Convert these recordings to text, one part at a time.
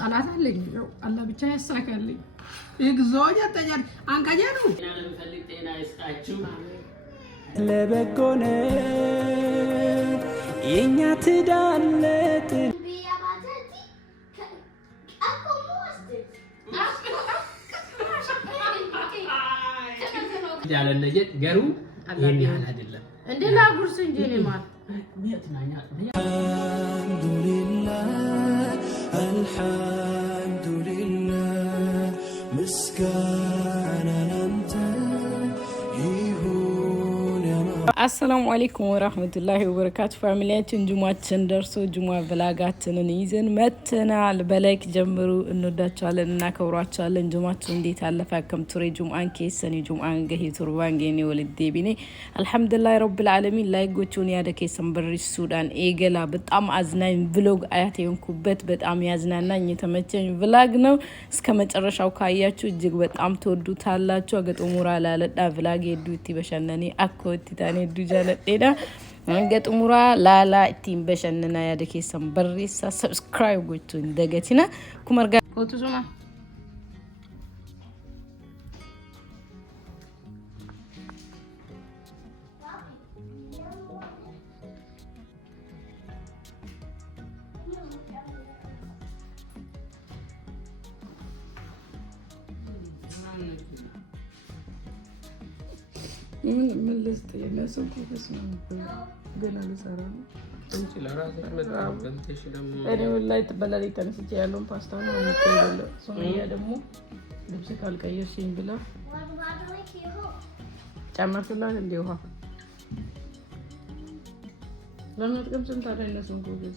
ጠላት አለኝ ነው አላ ብቻ ያሳካልኝ እግዚኦኛ ተኛል አንቀኛ ነው ለምፈልግ ጤና ይስጣችሁ ለበጎነ የኛ ትዳለት ያለ ነገር ገሩ ይሄን ያህል አይደለም እንዴ ላጉርስ እንጂ ነው ማለት አልহামዱሊላህ ምስጋና ላንተ አሰላሙ አለይኩም ወራህመቱላሂ ወበረካቱ ፋሚሊያችን ጁማችን ደርሶ ጁማ ብላጋችንን ይዘን መተናል በላይክ ጀምሩ እንወዳችኋለን እና ከብሯችኋለን ጁማችን እንዴት አለፈ ከምቱሬ ጁማን ከሰኒ ጁማን ገሂ ቱርባን ገኒ ወልዴ ቢኔ አልহামዱሊላህ ረብል ዓለሚን ላይጎቹን ያደከ ሰምበሪ ሱዳን ኤገላ በጣም አዝናኝ ቭሎግ አያት የንኩበት በጣም ያዝናናኝ የተመቸኝ ቭሎግ ነው እስከ መጨረሻው ካያችሁ እጅግ በጣም ተወዱታላችሁ አገጦሙራ ላለዳ ቭሎግ የዱቲ በሸነኒ አኮቲ ታኔ ዱጃለዴዳ አንገጥሙራ ላላ ኢቲም በሸነና ያደከ ሰምበሪ ሰብስክራይብ ጎቹ እንደገቲና ኩመርጋ ፎቶሱማ من لست الناس وكيفسمه قلنا لي صراحه انت لا راسك متعب بنتش لما انا والله تبلالي تنسيت يالون باستا ነው የሚቀበለው ሶኒያ ደግሞ ልብስ ካልቀየርሽኝ ብላ ጨመርኩላት እንደ ውሃ ለምን ስንት አይነሱም ጎበዝ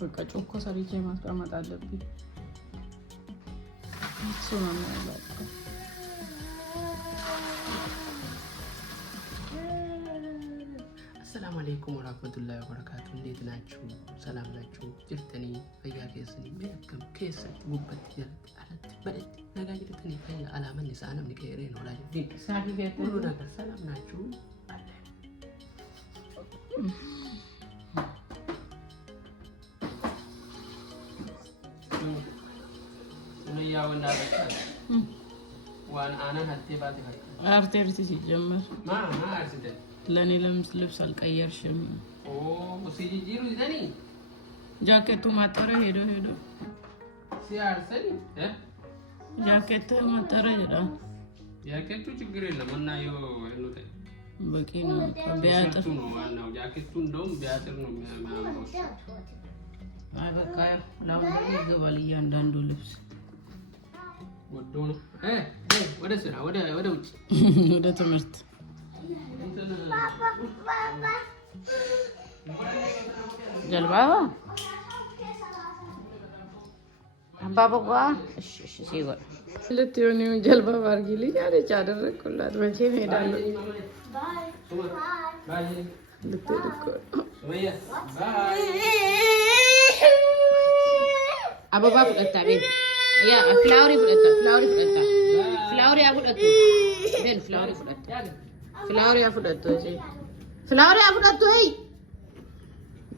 በቃ ጮኮ ሰርቼ ማስቀመጥ አለብኝ السلام عليكم ورحمة الله وبركاته እንዴት ናችሁ ሰላም ናችሁ ጅርተኒ ፈያከስኒ በከም ከሰት ጉበት ያለት በለት ነጋጅተኒ ፈያ አላማን ንሳናም ንከሬ ነው ላይ ሳፊ ሁሉ ነገር ሰላም ናችሁ ያው እንዳለች ዋን አና ሀቴ ባቲ አርቴርቲ ሲጀመር ማ አርቴ ለኔ ልብስ አልቀየርሽም ኦ ሲጂሩ ይዘኒ ጃኬቱ ማጠረ ሄዶ ሲያርሰኒ ጃኬቱ ማጠረ ሄዶ ጃኬቱ ችግር የለም እና ሄሎተ በቂ ነው ቢያጥር ነው ዋናው ጃኬቱ እንደውም ቢያጥር ነው የሚያምረው አይ በቃ ለምን ይገባል እያንዳንዱ ልብስ ወዶ ነው ወደ ስራ ወደ ውጭ ወደ ትምህርት ጀልባ አባባጓ እሺ ሲወር ለቲዮኒ ጀልባ ባርጊልኝ አለች አደረኩላት መቼ ሄዳለሁ ባይ ልትልኮ ሶያ ባይ አባባ ፍለታ ቤት ያ ፍላወሪ ፍለታ ፍላወሪ አፍለቱ ቤን ፍላወሪ ፍለታ ፍላወሪ አፍለቱ እይ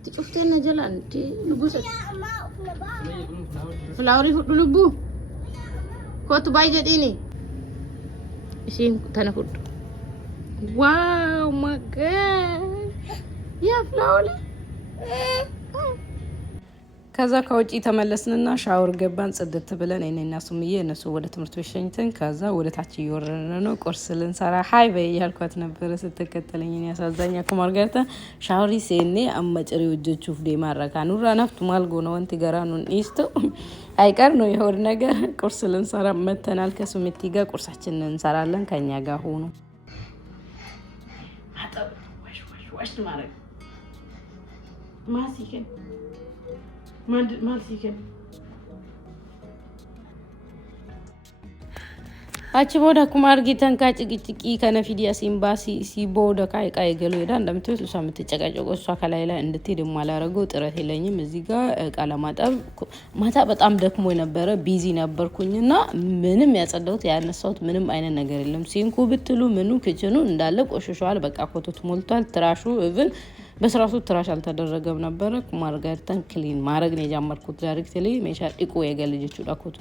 ትጩፍተና ጀላንቲ ንጉሰ ፍላወሪ ፍሉቡ ኮቱ ባይጀዲኒ እሺን ተነፉድ ዋው ማገ ያ ፍላወሪ ከዛ ከውጪ ተመለስንና ሻወር ገባን ጽድት ብለን እኔና ሱምዬ እነሱ ወደ ትምህርት ቤት ሸኝተን ከዛ ወደ ታች እየወረድን ነው ቁርስ ልንሰራ ሃይ በይ ያልኳት ነበር ስትከተለኝ እኔ ያሳዛኛ ኩማርጋታ ሻወሪ ሴኔ አመጨሪ ወጀቹፍ ዴ ማረካ ኑራ ነፍቱ ማልጎ ነው ወንት ገራኑን ኢስቶ አይቀር ነው ይሆር ነገር ቁርስ ልንሰራ መተናል ከሱምቲ ጋር ቁርሳችንን እንሰራለን ከኛ ጋር ሆኖ አጣው ዋሽ ማረግ ማሲከን ማልሲከን achi booda akkuma argitan kaa ciqici kana fidiya simbaasi si booda kai gelo ሄዳ እንደምትወስ እሷ የምትጨቀጨቀው እሷ ከላይ ላይ እንድትሄድ ማላረገው ጥረት የለኝም እዚህ ጋር ቃለማጣብ ማታ በጣም ደክሞ ነበር ቢዚ ነበርኩኝና ምንም ያጸዳሁት ያነሳሁት ምንም አይነት ነገር የለም ሲንኩ ብትሉ ምኑ ክችኑ እንዳለ ቆሽሿል በቃ ኮቶት ሞልቷል ትራሹ ኢቭን በስራሱ ትራሽ አልተደረገም ነበር ማርጋርተን ክሊን ማረግ ነው የጀመርኩት ዳይሬክትሊ ሜሻ ዲቆ የገልጅቹ ዳኮቱ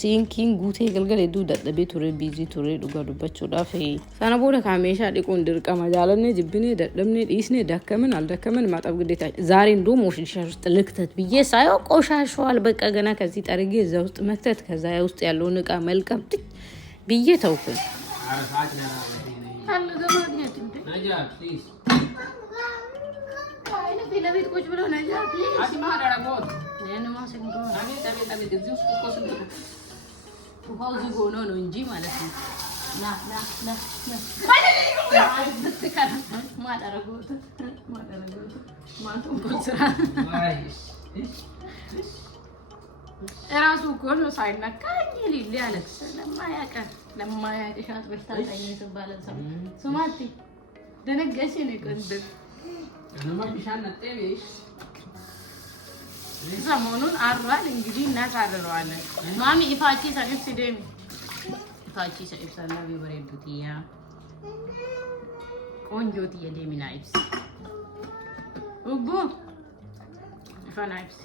ሲንኪን ጉቴ ገልገል ሄዱ ደደቤ ቱሬ ቢዚ ቱሬ ዱጋዱባቸው ዳፌ ሳና ቦደ ካሜሻ ዲቆን ድርቀ ማጃለነ ጅብኔ ደደምኔ ዲስኔ ዳከመን አልዳከመን ማጠብ ግዴታ ዛሬ እንደው ሞሽንሻር ውስጥ ልክተት ብዬ ሳይው ቆሻሻዋል በቃ ገና ከዚህ ጠርጌ እዛ ውስጥ መክተት ከዛ ውስጥ ያለውን እቃ መልቀም ብዬ ተውኩኝ አለ ገማግኘት እንዴ ናጃ ፕሊዝ ለቤት ቁጭ ብሎ ነጃ ፕሊዝ አሲማ አዳራጎት እኔ ማሰንጎ አቤት እዚህ ውስጥ እኮ ስንት ውሃው ዝግ ሆኖ ነው እንጂ ማለት ነው ና ማዳራጎት ማንቱ ኮስራ እራሱ እኮ ነው ሳይነካኝ ሊሊ አለክስ ለማያቀሻት በታጣኝ ተባለ ሰማቲ ደነገሽ ነው ቆንጆ እነማ ቢሻን ነጥቤሽ ዘመኑን አራል እንግዲህ እናታረዋለን ማሚ ኢፋቺ ሰቅስ ደም ኢፋቺ ሰቅስና ቢበረዱትያ ቆንጆት የደሚና አይብስ ኡቡ ኢፋናይብስ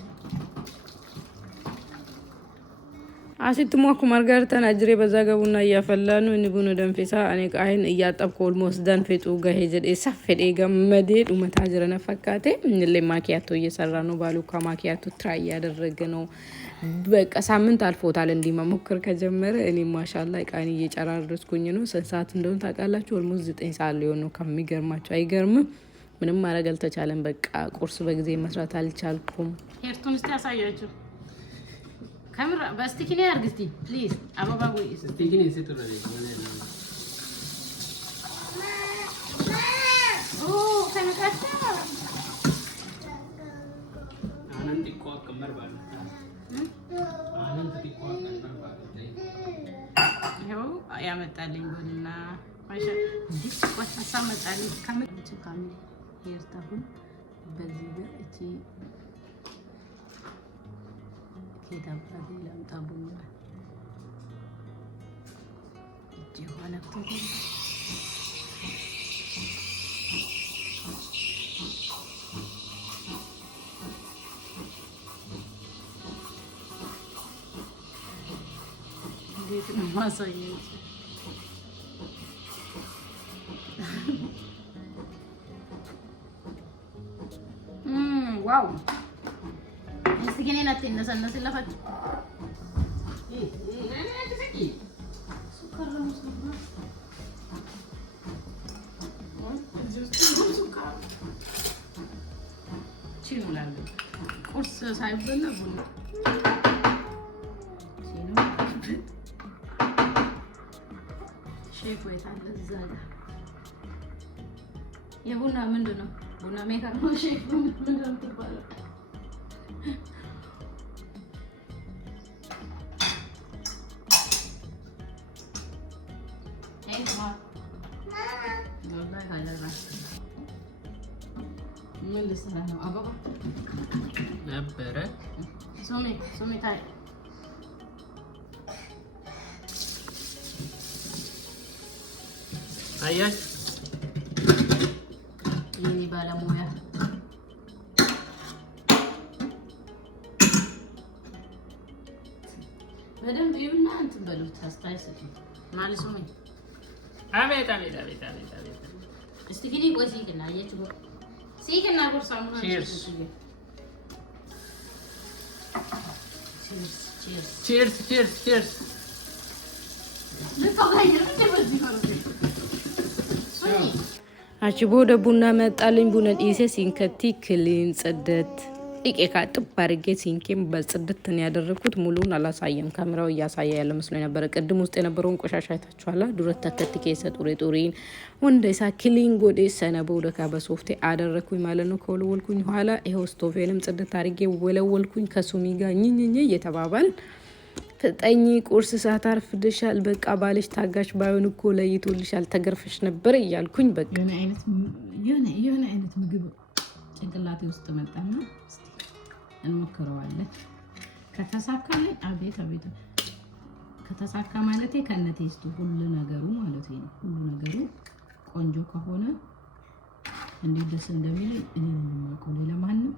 አሲትሞ ኩማርጋርተን አጅሬ በዛገቡና ያፈላኑ እንቡኑ ደንፌሳ እኔ ቃይን እያጠብኩ ኦልሞስት ደንፌጡ ገሄጀድ ሰፈደ ገመዴ ዱመታ ጀረነ ፈካቴ ለማኪያቶ እየሰራ ነው ባሉካ ማኪያቶ ትራይ ያደረገ ነው በቃ ሳምንት አልፎታል እንዲ መሞከር ከጀመረ እኔ ማሻአላ ቃይን እየጨራረስኩኝ ነው ሰዓት እንደሆነ ታውቃላችሁ ኦልሞስት 9 ሰዓት ሊሆን ነው ከሚገርማችሁ አይገርምም ምንም ማድረግ አልተቻለም በቃ ቁርስ በጊዜ መስራት አልቻልኩም ሄርቱን እስቲ ያሳያችሁ ካሜራ በስቲኪኒ አርግስቲ ፕሊዝ አባባ ወይ ስቲኪኒ ሲተረለ ኦ ከነካታ አነን ዲቆ ከመር ባለ አነን ዲቆ ከመር ባለ ይሄው ያመጣልኝ ጎልና ማሻ እንዴ ወጣሳ መጣልኝ ካሜራ ካሜራ ይርታሁን በዚህ ጋር እቺ ከታባለ ለምጣቡና እጂ ሆነ ተቆ እንዴት ነው ማሳየው ዋው እስኪ እኔ ናት እንደሰነስ ለፈት ቺኑላል ቁርስ ሳይበላ ቡና ቺኑ ሼፍ ወይታለ ዘጋ የቡና ምንድነው ቡና ሜከር ነው ሼፍ ምንድነው ተባለው ምን ልሰራ ነው አባባ ነበር ሶሚ ታይ አያች ይሄ ባለሙያ በደንብ ይሁንና እንትን በሉት አስተያየት ማለት ሶሚ አቤት እስቲ ግዲ ቆይ ሲከና አያችሁ ሲከና ጎርሳሙ ነው ቺርስ አቺ ቦደ ቡና መጣልኝ ቡና ዲሴ ሲንከቲ ክሊን ጽደት ዲቄካ ጥብ አድርጌ ሲንኬም በጽድት ነው ያደረኩት ሙሉን አላሳየም ካሜራው እያሳየ ያለ መስሎኝ ነበር ቅድም ውስጥ የነበረውን ቆሻሻ አይታችኋላ ዱረት ተከትኬ ሰጡሬ ወንደሳ ክሊን ጎዴ ሰነቦ ደካ በሶፍቴ አደረኩኝ ማለት ነው ከወለወልኩኝ ኋላ ይሄው ስቶቬንም ጽድት አድርጌ ወለወልኩኝ ከሱሚ ጋር ኝኝኝ እየተባባል ፍጠኝ ቁርስ ሰዓት አርፍደሻል። በቃ ባልሽ ታጋሽ ባይሆን እኮ ለይቶልሻል ተገርፈሽ ነበር እያልኩኝ በቃ የሆነ አይነት ምግብ ጭንቅላቴ ውስጥ መጣና እስቲ እንሞክረዋለን። ከተሳካልን አቤት ከተሳካ ማለቴ ከነቴስቱ ሁሉ ነገሩ ማለት ነው። ሁሉ ነገሩ ቆንጆ ከሆነ እንዴት ደስ እንደሚለኝ እኔ ነው የማውቀው ሌላ ማንም።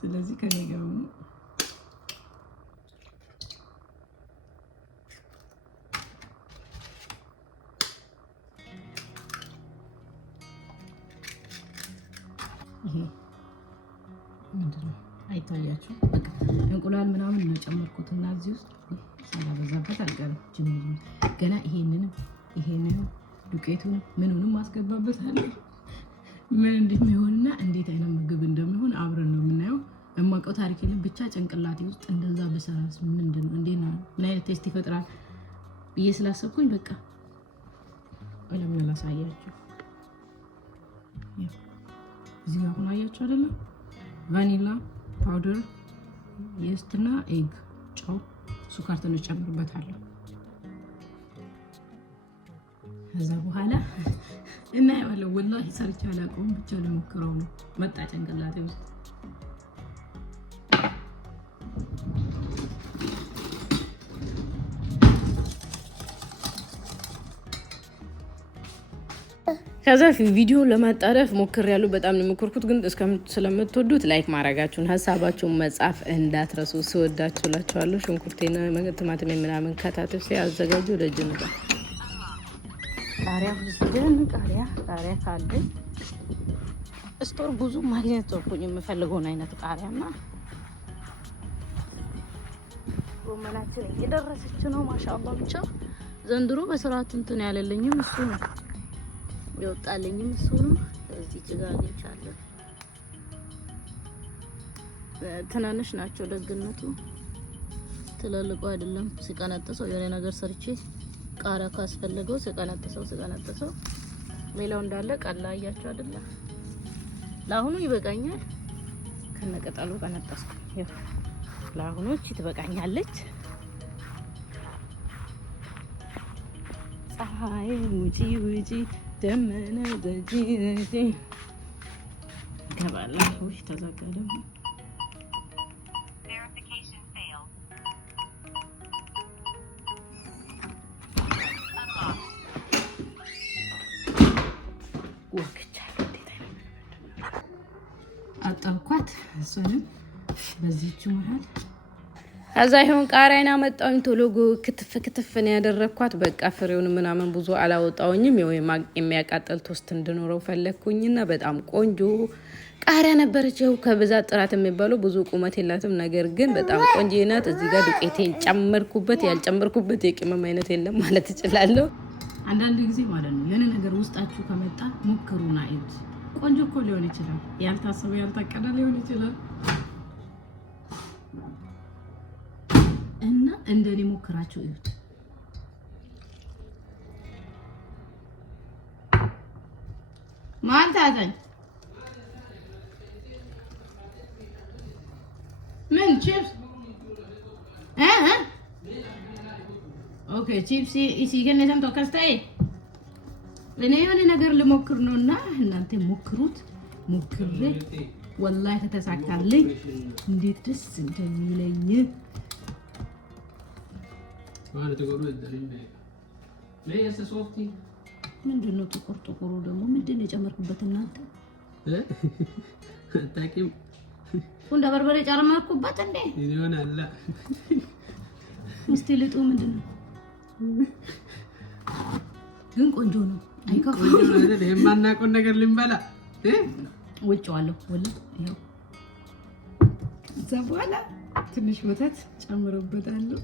ስለዚህ ከኔ ጋር ነው ይሄ ምንድነው አይታያችሁ? በቃ እንቁላል ምናምን ነው ጨመርኩትና እዚህ ውስጥ ሳላበዛበት አልቀርም። ገና ይሄንን ዱቄቱን ምኑንም ማስገባበታለሁ። ምን እንደሚሆንና እንዴት አይነት ምግብ እንደሚሆን አብረን ነው የምናየው። የማውቀው ታሪክ የለም ብቻ ጭንቅላቴ ውስጥ እንደዛ በሰራስ ምንድነው እንዴት ነው ምን አይነት ቴስት ይፈጥራል ብዬ ስላሰብኩኝ በቃ ለምን ላሳያችሁ። እዚህ ጋር ሆኖ አያችሁ አይደለ? ቫኒላ ፓውደር፣ የስትና ኤግ፣ ጨው፣ ሱካር ትንሽ ጨምርበታለሁ። ከዛ በኋላ እናየዋለን። ወላሂ ሰርቼ አላውቀውም ብቻ ልሞክረው ነው መጣ ጭንቅላቴ ውስጥ። ከዛ ቪዲዮ ለማጣረፍ ሞክሬያለሁ። በጣም ነው የሞከርኩት፣ ግን ስለምትወዱት ላይክ ማድረጋችሁን ሀሳባችሁን መጻፍ እንዳትረሱ። ስወዳችሁ እላችኋለሁ። ሽንኩርቴና ቲማቲም ምናምን ከታተፍ ሲያዘጋጁ ደጅ ነው ቃሪያ ቃሪያ ካለ ስቶር ብዙ ማግኘት ተወኩኝ የምፈልገውን አይነት ቃሪያና ጎመናችን እየደረሰች ነው። ማሻአላህ ብቻ ዘንድሮ በስርዓት እንትን ያለልኝም እሱ ነው ይወጣልኝም እሱ ነው። እዚህ ጋር አግኝቻለሁ። ትናንሽ ናቸው ደግነቱ፣ ትላልቁ አይደለም። ሲቀነጥሰው የሆነ ነገር ሰርቼ ቃሪያ ካስፈለገው ሲቀነጥሰው ሌላው እንዳለ ቀላ አያችሁ አይደለ? ለአሁኑ ይበቃኛል። ከነቀጠሉ ቀነጠስኩ። ያው ለአሁኑ እቺ ትበቃኛለች። ፀሐይ ውጪ ደመና ደጂ ገባላ ሆሽ ተዘጋደ። አጠብኳት እሱንም በዚህች መሃል ከዛ ይሁን ቃሪያን አመጣሁኝ። ቶሎ ክትፍ ነው ያደረኳት። በቃ ፍሬውን ምናምን ብዙ አላወጣውኝም። የሚያቃጥል ቶስት እንድኖረው ፈለኩኝና በጣም ቆንጆ ቃሪያ ነበረች። ይኸው ከብዛት ጥራት የሚባለው ብዙ ቁመት የላትም፣ ነገር ግን በጣም ቆንጆ ናት። እዚህ ጋር ዱቄቴን ጨመርኩበት። ያልጨመርኩበት የቅመም አይነት የለም ማለት እችላለሁ። አንዳንድ ጊዜ ማለት ነው የሆነ ነገር ውስጣችሁ ከመጣ ሞክሩና እዩት። ቆንጆ እኮ ሊሆን ይችላል፣ ያልታሰበ ያልታቀደ ሊሆን ይችላል። እና እንደኔ ሞክራችሁ እዩት። ማን ታዘኝ ምን ቺፕስ ኦኬ ቺፕስ ይሲገነ ሰምቶ ከስታይ እኔ የሆነ ነገር ልሞክር ነውና እናንተ ሞክሩት። ሞክሬ ወላሂ ከተሳካልኝ እንዴት ደስ እንደሚለኝ ማለት ተቆርጦ እንደዚህ ለየስ ሶፍቲ ምንድነው? ጥቁሩ ደግሞ ምንድነው የጨመርኩበት እናንተ ታቂም እንደ በርበሬ ጨመርኩበት እንዴ? ይሆናል። እስቲ ልጡ ምንድነው? ግን ቆንጆ ነው። አይከፋም። ቆንጆ ነው። የማናውቀው ነገር ልንበላ ወጭዋለሁ ወላ ይሄው ዘባላ ትንሽ ወተት ጨምሮበታለሁ።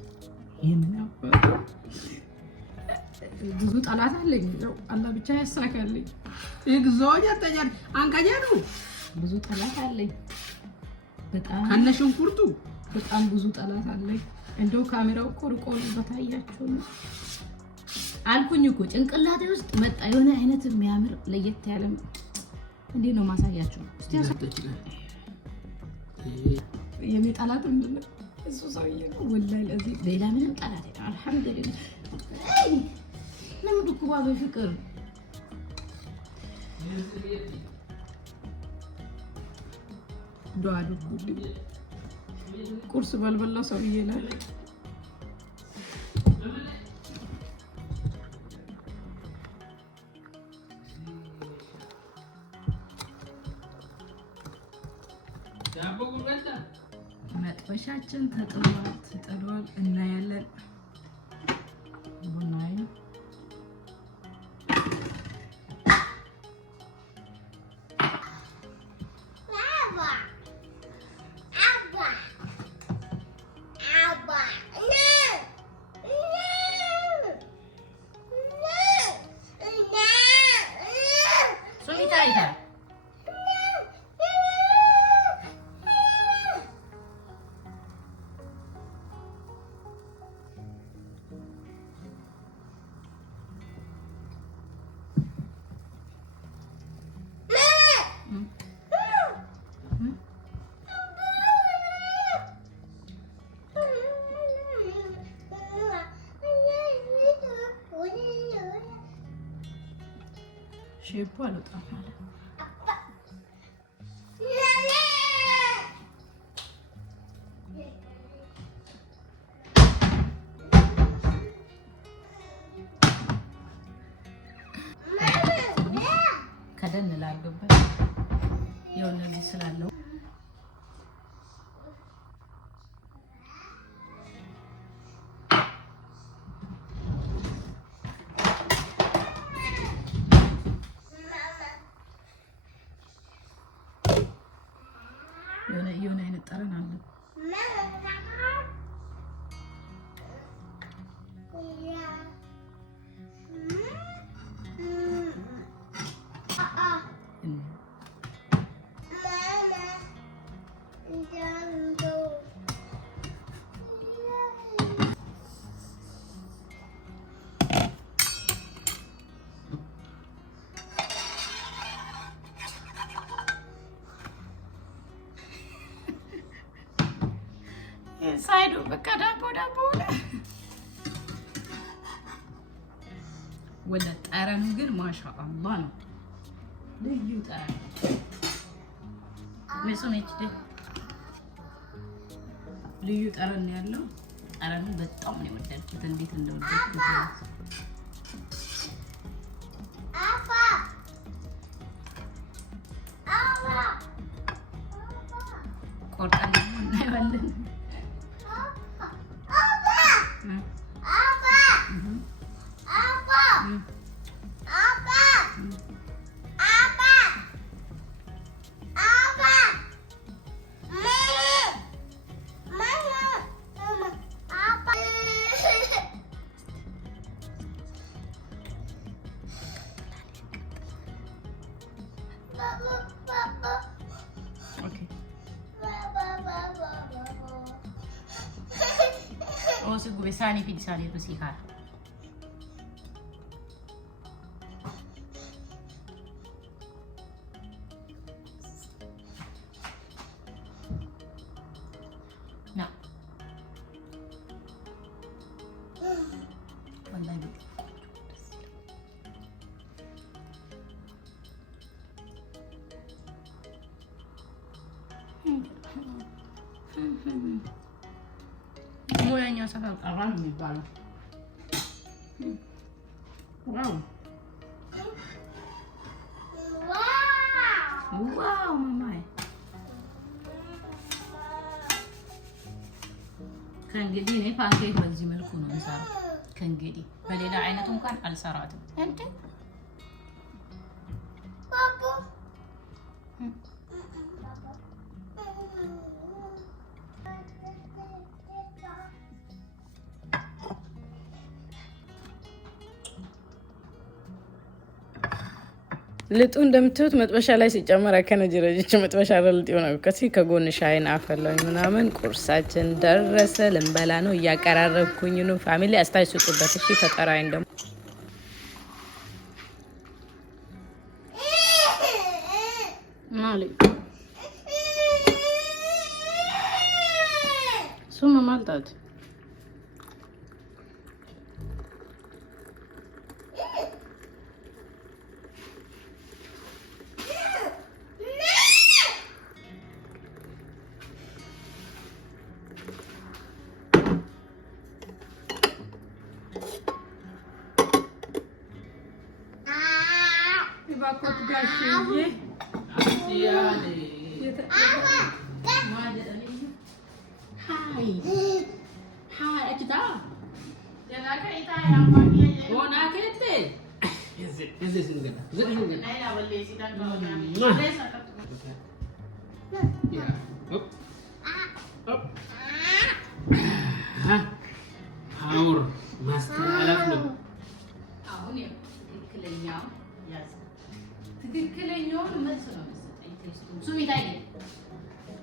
ብዙ ጠላት አለኝ ነው አላህ ብቻ ያሳካልኝ። እግዚኦኛ ተኛል አንቀኛ ነው። ብዙ ጠላት አለኝ በጣም ከነ ሽንኩርቱ በጣም ብዙ ጠላት አለኝ። እንደው ካሜራው ቆርቆር በታያችሁ አልኩኝ እኮ ጭንቅላቴ ውስጥ መጣ የሆነ አይነት የሚያምር ለየት ያለ እንዴ ነው ማሳያችሁ። እስቲ የኔ ጠላት ምንድነው? እሱ ሰውዬ ነው ወላሂ ለዚህ ሌላ ምንም ቃላት አልሐምዱሊላህ ለምን ኩባ በፍቅር ዱዓ አድርጉልኝ ቁርስ ባልበላ ሰውዬ ላይ መጥበሻችን ተጥሏል እናያለን ቡናይ ሼፑ አልወጣም ማለት ከደን ላርገበት የሆነ ልጅ ስላለው የሆነ አይነት ጠረን አለው። ሳይዱ በቃ ዳቦ ወደ ጠረኑ ግን ማሻአላህ ነው። ልዩ ጠረን ልዩ ጠረን ያለው ጠረኑ በጣም ነው የወደድኩት። እንዴት እንደወደድኩት ቆርጠን እናየዋለን። si gue sani di sana itu sih kan. Nah, wallahi betul. Mulanya sangat aran nih bal. Wow. Wow, mama. ከእንግዲህ እኔ ፓንኬክ በዚህ መልኩ ነው የምሰራው። ከእንግዲህ በሌላ አይነት እንኳን አልሰራትም። እንዴ ባቡ ልጡ እንደምትዩት መጥበሻ ላይ ሲጨመር ከነጅረጅ መጥበሻ ለልጥ ነው። ከዚህ ከጎን ሻይን አፈላኝ ምናምን ቁርሳችን ደረሰ። ልንበላ ነው። እያቀራረብኩኝ ነው። ፋሚሊ አስተያየት ስጡበት እሺ። ፈጠራዬን ደግሞ Suma maltat. Bakot gashi. Asiane. Hai. Hai ajda. Jala ka ita ya mani ya. Oh, nak kete. Is it single? Naya walle si dan ba na. Resa ka. Yeah. Up. Up. Haur. Master alaf ነው አሁን ትክክለኛው ያዝ ትክክለኛው መልስ ነው መሰለኝ ቴስቱ ሱሚ ታይ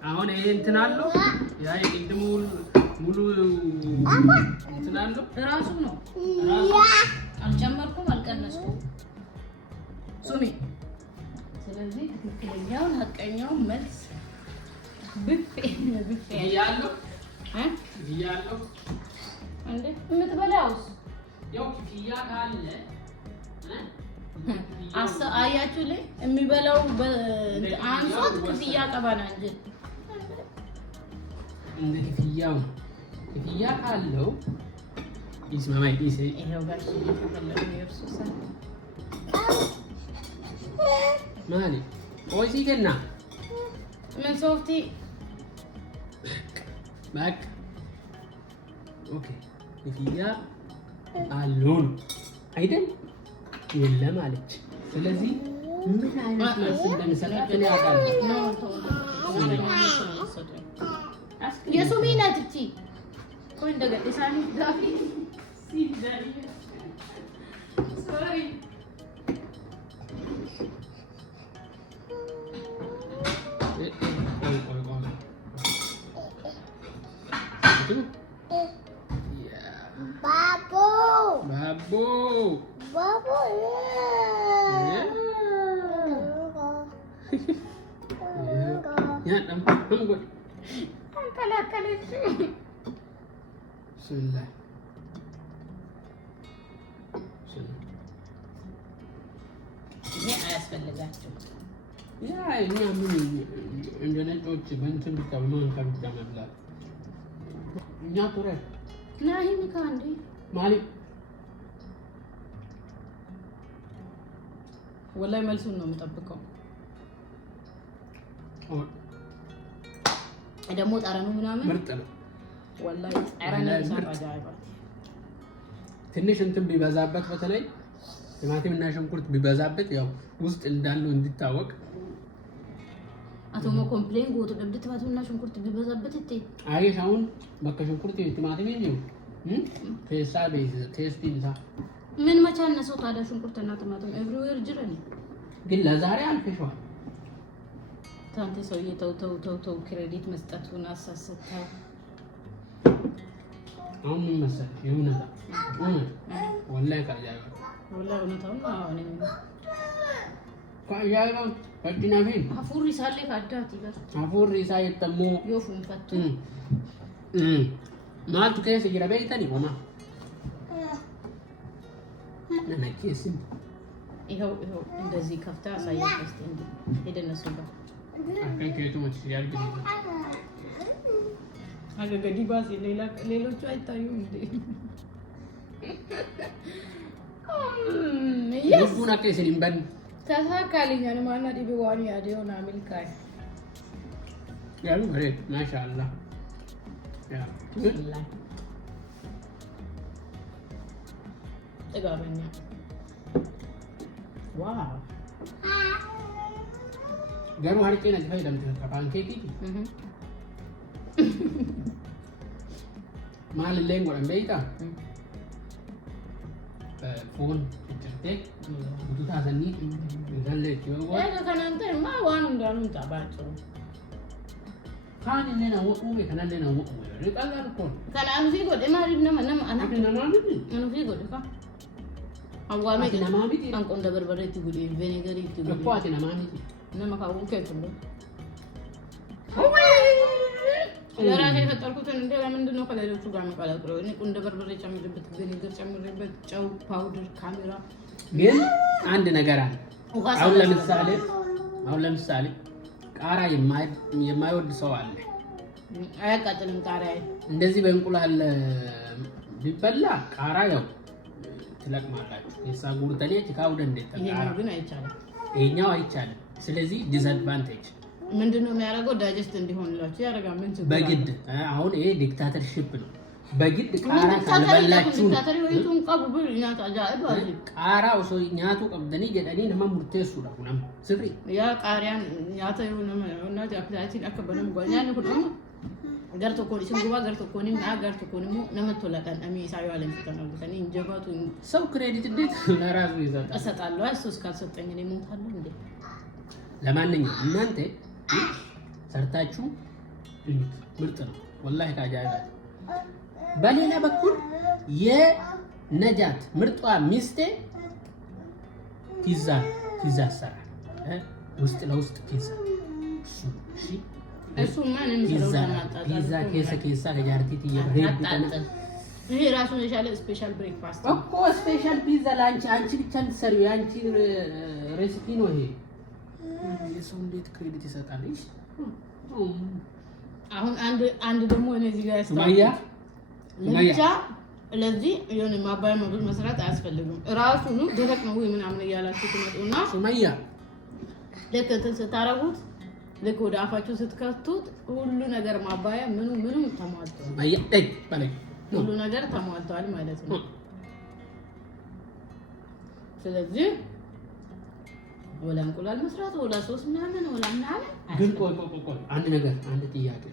አሁን ይሄ እንትን አለው ያ የቅድሙ ሙሉ እንትን አለው ራሱ ነው አልጨመርኩም አልቀነስኩም ሱሚ ስለዚህ ትክክለኛውን ሀቀኛው መልስ ብፌ ያለው ያለው እንዴ የምትበላውስ ያው ክፍያ ካለ አያችሁ ላይ የሚበላው አንሶት ክፍያ ቀባና እንጂ እንደ ክፍያ ካለው ይስማማይ ዲሴ ይሄው ጋር ተፈለገ የርሱሳ ማሊ ኦይሲ ገና ምን ሶፍቲ ባክ ኦኬ ክፍያ አሉን አይደል የለም አለች ስለዚህ ምን አይነት መልስ እንደምሰጣት እኔ አውቃለሁ የሱሚ ናት እቺ ቆይ እንደገና ሳኒ ዳፊ ሲዳሪ ሶሪ Babu. Ya, nampak gue. ከላከለች Bismillah. ይሄ አያስፈልጋቸው ያ እኛ ምን እንደ ነጮች በእንትን ብቻ በማንካ ብቻ መብላት እኛ ቱረ ናሂም ካንዴ ማሊ ወላይ መልሱን ነው የምጠብቀው ደግሞ ጠረኑ ምናምን ምርጥ ነው ወላይ ጠረኑ ሳባጃይባ ትንሽ እንትን ቢበዛበት በተለይ ቲማቲም እና ሽንኩርት ቢበዛበት ያው ውስጥ እንዳለው እንዲታወቅ አቶሞ ኮምፕሌን ጎቶ ደብድ ቲማቲም እና ሽንኩርት ቢበዛበት እቴ አይሽ አሁን በቃ ሽንኩርት ቲማቲም ነው ቴስታ ቤዝ ቴስቲ እንሳ ምን መቻነሰው ታዲያ ሽንኩርት እና ቲማቲም ኤቭሪዌር ጅረኒ ግን ለዛሬ አልፈሽዋል ታንተ ሰውዬ ተው ክሬዲት መስጠቱን አሳሰታ አሁን ምን መሰለሽ የእውነታ ወላሂ ካያዩ ወላሂ እውነታውን አሁን ካያዩ ፈዲና ፊን አፉሪ ሳለ ካዳት ይበር አፉሪ ሳይተሙ ዮፉን ፈቱ ማልቱ ከሰ ይረበይተኒ ወማ ነነኪስም ይሄው እንደዚህ ከፍታ አሳየት እስቲ እንዴ ሄደነሱ ጋር አከንከቱ ወጭ ያርግ አገገዲ ባስ ሌሎቹ አይታዩም እንዴ ይቡና ከሰሊም በን ተሳካልኝ ማና ዲቢዋኒ ያዲዮና ሚልካይ ያሉ ማለት ማሻአላህ ያ ወላሂ ጥጋበኛ ዋው ገሩ ሀርቄ ነኝ ፈይደም ከፓንኬኪ ማል ሌንጎ እንደይታ ፎን ጭርቴ ቡቱታ ዘኒ ዘለ ይወው ያለ ከናንተ ማ ዋን እንዳሉ ታባጭው ካን ለና ወቁ ከናለ ነው ወቁ ለቃላል እኮ ከናኑ ፊ ጎደ ማሪብ ነማ አና ነማምት አኑ ፊ ጎደ ካ አዋሜ ነማምት አንቆ እንደ በርበሬት ጉዲ ቪኔገር ይጉዲ እኮ ነማምት ነማ ካው ከቱ ለራሴ የፈጠርኩትን እንደ ለምንድን ነው ከሌሎቹ ጋር መቀላቅለው? እኔ ቁንደ በርበሬ ጨምሬበት ቪኒገር ጨምሬበት ጨው ፓውደር ካሜራ ግን አንድ ነገር አለ። አሁን ለምሳሌ ቃራ የማይወድ ሰው አለ። አያቃጥልም ቃሪያ። እንደዚህ በእንቁላል ቢበላ ቃራ ያው ትለቅማላችሁ። የሳጉርተኔ ተካውደ እንዴት ተቃራ ግን አይቻልም። ይሄኛው አይቻልም። ስለዚህ ዲስአድቫንቴጅ ምንድነው የሚያደርገው? ዳይጀስት እንዲሆንላችሁ ያደርጋል። ምን ችግር በግድ አሁን ይሄ ዲክታተርሺፕ ነው። በግድ ቃራ ካልበላችሁ ቃራ ኦሶ ኛቱ ቀብደኒ ጀደኒ ነማ ሙርቴሱ ነው ነም ስፍሪ ያ ቃሪያን ኛቱ ነው እና ያክላቲ አከበለም ጓኛን ሁሉ ገርቶ ኮኒ ሲንጉባ ገርቶ ኮኒ ገርቶ ኮኒ ነመቶላታን አሚ ሳዩ አለም ተናገተኒ እንጀባቱ ሰው ክሬዲት እንዴት ለራሱ ይዛታ አሰጣለሁ። እሱስ ካልሰጠኝ እኔ ሞታለሁ እንዴ? ለማንኛውም እናንተ ሰርታችሁ ምርጥ ነው ወላሂ ካጃይባት። በሌላ በኩል የነጃት ምርጧ ሚስቴ ፒዛ ሰራ ውስጥ ለውስጥ ፒዛ እሱ ማንም ፒዛ ከሰ ለጃርቲት ይሄ ይሄ ራሱን የቻለ ስፔሻል ብሬክፋስት እኮ ስፔሻል ፒዛ ላንቺ አንቺ ብቻ እንድትሰሪው ያንቺ ሬሲፒ ነው ይሄ። የሰው እንዴት ክሬዲት ይሰጣል? አሁን አንድ ደግሞ እነዚህ ጋር ያስተማያ ለብቻ ለዚህ የሆነ ማባያ ምግብ መስራት አያስፈልግም። ራሱ ነው ደረቅ ነው ወይ ምናምን እያላችሁ ትመጡና ሱማያ ለከተ ስታረጉት ልክ ወደ አፋችሁ ስትከቱት ሁሉ ነገር ማባያ ምኑ ተሟልቷል። ሱማያ በላይ ሁሉ ነገር ተሟልቷል ማለት ነው። ስለዚህ ወላ እንቁላል መስራት ወላ ሶስ ምናምን ወላ ምናምን ግን ቆይ አንድ ጥያቄ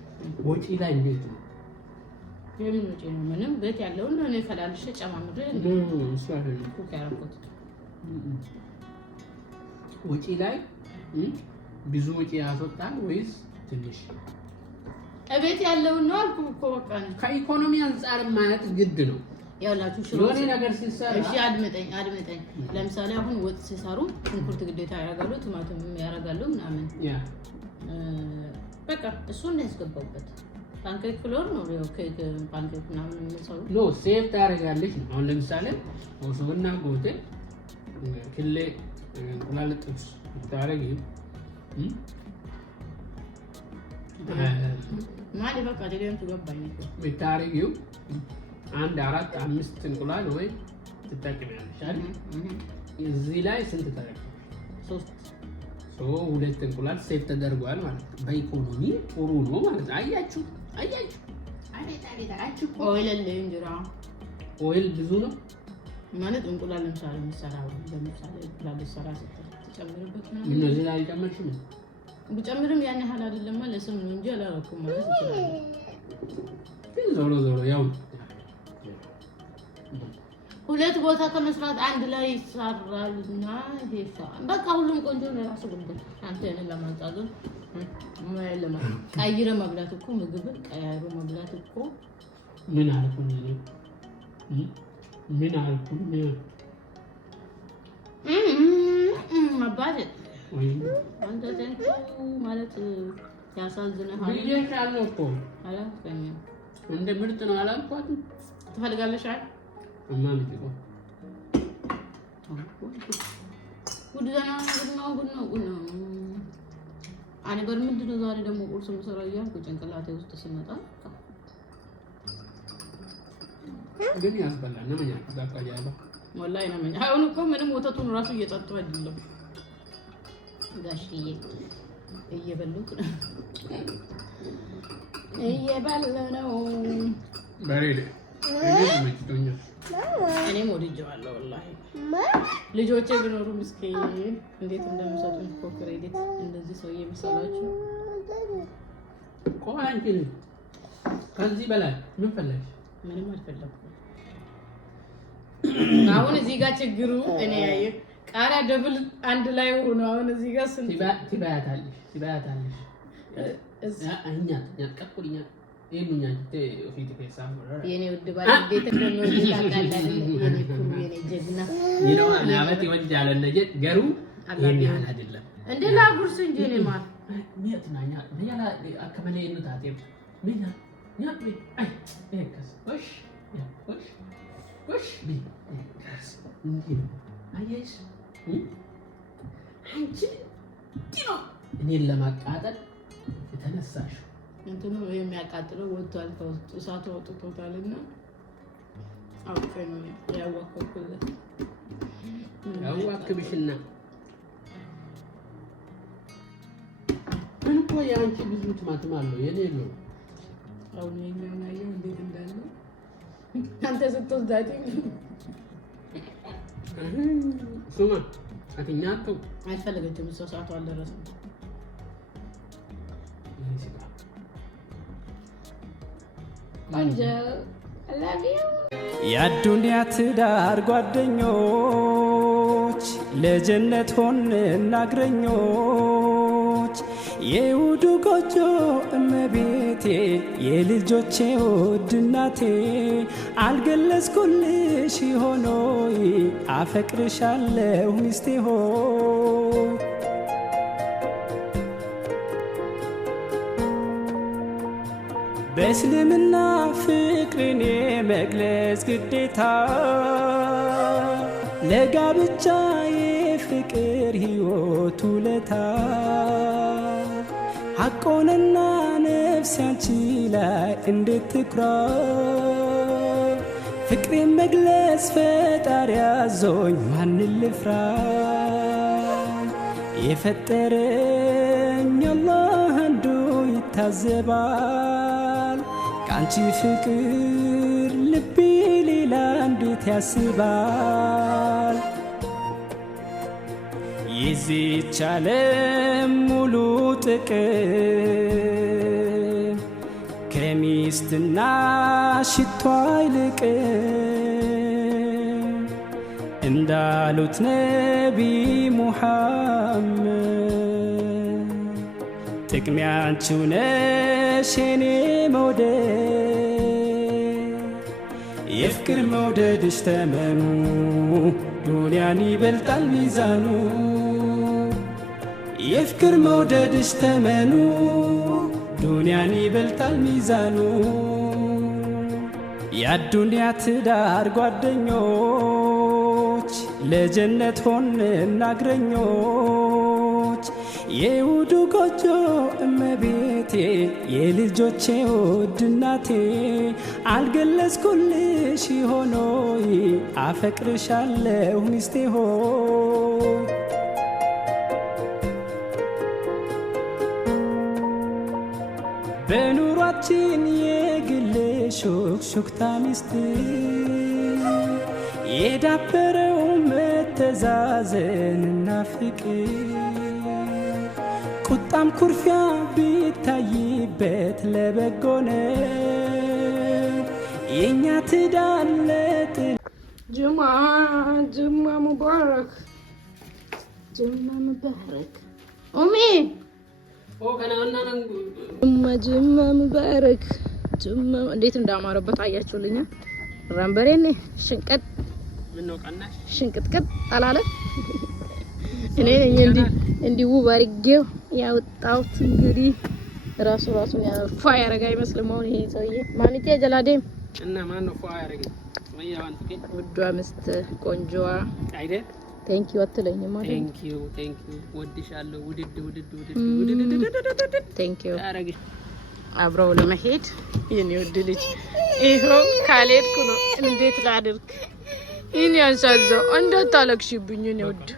ወጪ ላይ እንዴት ነው? የምን ወጪ ነው? ምንም ቤት ያለው ነው እኔ ፈላልሽ ጨማምሬ ኩክ ያረኩት። ወጪ ላይ ብዙ ወጪ ያስወጣል ወይስ ትንሽ? ቤት ያለው ነው አልኩ እኮ በቃ ከኢኮኖሚ አንፃር ማለት ግድ ነው። ያላችሁ ሽሮ ነገር ሲሰራ እሺ አድምጠኝ ለምሳሌ አሁን ወጥ ሲሰሩ ሽንኩርት ግዴታ ያደርጋሉ፣ ቲማቲም ያደርጋሉ ምናምን በቃ እሱን ነው ያስገባውበት። ፓንኬክ ፍሎር ነው ያው ኬክ ፓንኬክ ምናምን የሚሰሩ ኖ ሴቭ ታደርጋለች። አሁን ለምሳሌ ወሶና ጎቴ ክሌ እንቁላል ጥብስ ታረጊ ማለት በቃ ደረንቱ ገባኝ እኮ ብታረጊው 1 4 5 እንቁላል ወይ ትጠቀሚያለሽ አይደል? እዚህ ላይ ስንት ተጠቀምሽ? 3 2 እንቁላል ሴፍ ተደርጓል ማለት ነው። በኢኮኖሚ ጥሩ ነው ማለት ነው። አያችሁ ኦይል እንጀራ ኦይል ብዙ ነው ማለት እንቁላል ለምሳሌ የሚሰራው እንቁላል ሰራ ተጨምርበት ነው። ምን ነው ላይ ጨመርሽም? ብጨምርም ያን ያህል አይደለም ማለት ነው እንጂ አላረኩም ማለት ይችላል። ዞሮ ያው ሁለት ቦታ ከመስራት አንድ ላይ ይሰራልና ይሄሳ በቃ ሁሉም ቆንጆ ነው። ራሱ ጉዳይ አንተ እኔን ለማጣዘን ቀይረ መብላት እኮ ምግብ ቀያይሮ መብላት እኮ ምን አልኩኝ ማባል ወይ አንተ ተንኩ ማለት ያሳዝነሃል። ይሄሻል እኮ አላውቅም እንደ ምርጥ ነው አላልኳትም? ትፈልጋለሽ አይደል? ማን ይቆ ጉድ ነው አኔ በርምንድነው ዛሬ ደግሞ ቁርስ መስራት ያልኩ ጭንቅላቴ ውስጥ ስመጣ ግን ያስበላል ነው ማለት ዛቃያባ ወላሂ ነው ማለት አሁን እኮ ምንም ወተቱን ራሱ እየጠጡ አይደለም ጋሽዬ እየበሉት ነው በሬ እኔ ወድጄዋለሁ ወላሂ። ልጆቼ ቢኖሩ ምስኪን እንዴት እንደምሰጡኝ እኮ ክሬዲት እንደዚህ ሰው የሚሰላችሁ ቆንጆ ከዚህ በላይ ምን ፈለግሽ? ምንም አልፈለኩም። አሁን እዚህ ጋር ችግሩ እኔ ያየ ቃሪያ ደብል አንድ ላይ ሆኖ አሁን እዚህ ጋር ስንት ትባያታለሽ እኛ ያቀቁልኛ የኛ ፊት ፈሳም የኔ ውድ ባለቤት እንደሚወድ ታውቃለህ። የኔ ኩሩ የኔ ጀግና ይነው አናበት ይወጃለ ነጀ ገሩ የኔ ያህል አይደለም እንደ ላጉርስ እንጂ እኔ ማለት ሚያትናኛ ያላ አከመለ ይኑታቴ بينا يا بي أي كاس وش يا وش بي كاس نجيب أيش አንቺ ዲኖ እኔን ለማቃጠል የተነሳሽ እንትኑ የሚያቃጥለው ወጥቷል ከውስጥ እሳቱ ወጥቶታልና አውቀኝ ያወቀኩለት ያዋክብሽና ምን እኮ ያንቺ ብዙ ትማትም አለው የኔ ነው አሁን የኛውን አየው እንዴት እንዳለ አንተ ስትወስዳት ሱማ አትኛቱ አይፈልገችም እሷ ሰዓቱ አልደረሰም አንጀ የአዱንያ ትዳር ጓደኞች ለጀነት ሆነን እግረኞች የውዱ ጎጆ እመቤቴ የልጆቼ ውድ እናቴ አልገለጽኩልሽ ሆኖይ አፈቅርሻለሁ ሚስቴ ሆይ በእስልምና ፍቅርን የመግለጽ ግዴታ ለጋብቻ የፍቅር ሕይወት ውለታ ሐቆንና ነፍስ ያንቺ ላይ እንድትኩራ ፍቅሬን መግለጽ ፈጣሪ አዞኝ ማንን ልፍራ የፈጠረኝ አላህ አንዱ ይታዘባል ካንቺ ፍቅር ልቤ ሌላ እንዴት ያስባል የዚች ዓለም ሙሉ ጥቅም ከሚስትና ሽቶ አይልቅም እንዳሉት ነቢ ሙሐመድ ጥቅሜ አንቺው ነሽ የኔ መውደድ የፍቅር መውደድሽ ተመኑ ዱንያን ይበልጣል ሚዛኑ የፍቅር መውደድሽ ተመኑ ዱንያን ይበልጣል ሚዛኑ የአዱንያ ትዳር ጓደኞች ለጀነት ሆነን እግረኞች የውዱ ጎጆ እመቤቴ የልጆቼ ውድ እናቴ አልገለጽኩልሽ ሆኖይ አፈቅርሻለሁ ሚስቴ ሆይ በኑሯችን የግል ሹክሹክታ ሚስጥር የዳበረው መተዛዘንና ፍቅር ቁጣም ኩርፊያ ቢታይበት ለበጎነት የእኛ ትዳር ለጥል ጁማ ሙባረክ ጁማ ሙባረክ ኡሚ ጁማ ሙባረክ ጁማ እንዴት እንዳማረበት አያችሁልኛ ራምበሬኔ ሽንቀጥ ምነው ቀናሽ ሽንቅጥቅጥ አላለ እኔ ነኝ እንዲህ ውብ አድርጌው ያወጣሁት እንግዲህ ራሱ ፏ ያረጋ አይመስልም አሁን ይሄ ሰውዬ ማንቴ ጀላዴም እና ማን ነው ፏ ያረጋ ወያዋን ትከ ውዷ ምስት ቆንጆዋ አይደል ቴንክ ዩ አትለኝም ማለት ቴንክ ዩ ወድሻለሁ ውድድ ቴንክ ዩ አረጋ አብረው ለመሄድ የኔ ወድ ልጅ ይሄው ካልሄድኩ ነው እንዴት ላድርግ ይሄን ያንሳዘው እንዳታለቅሽብኝ ነው ወድ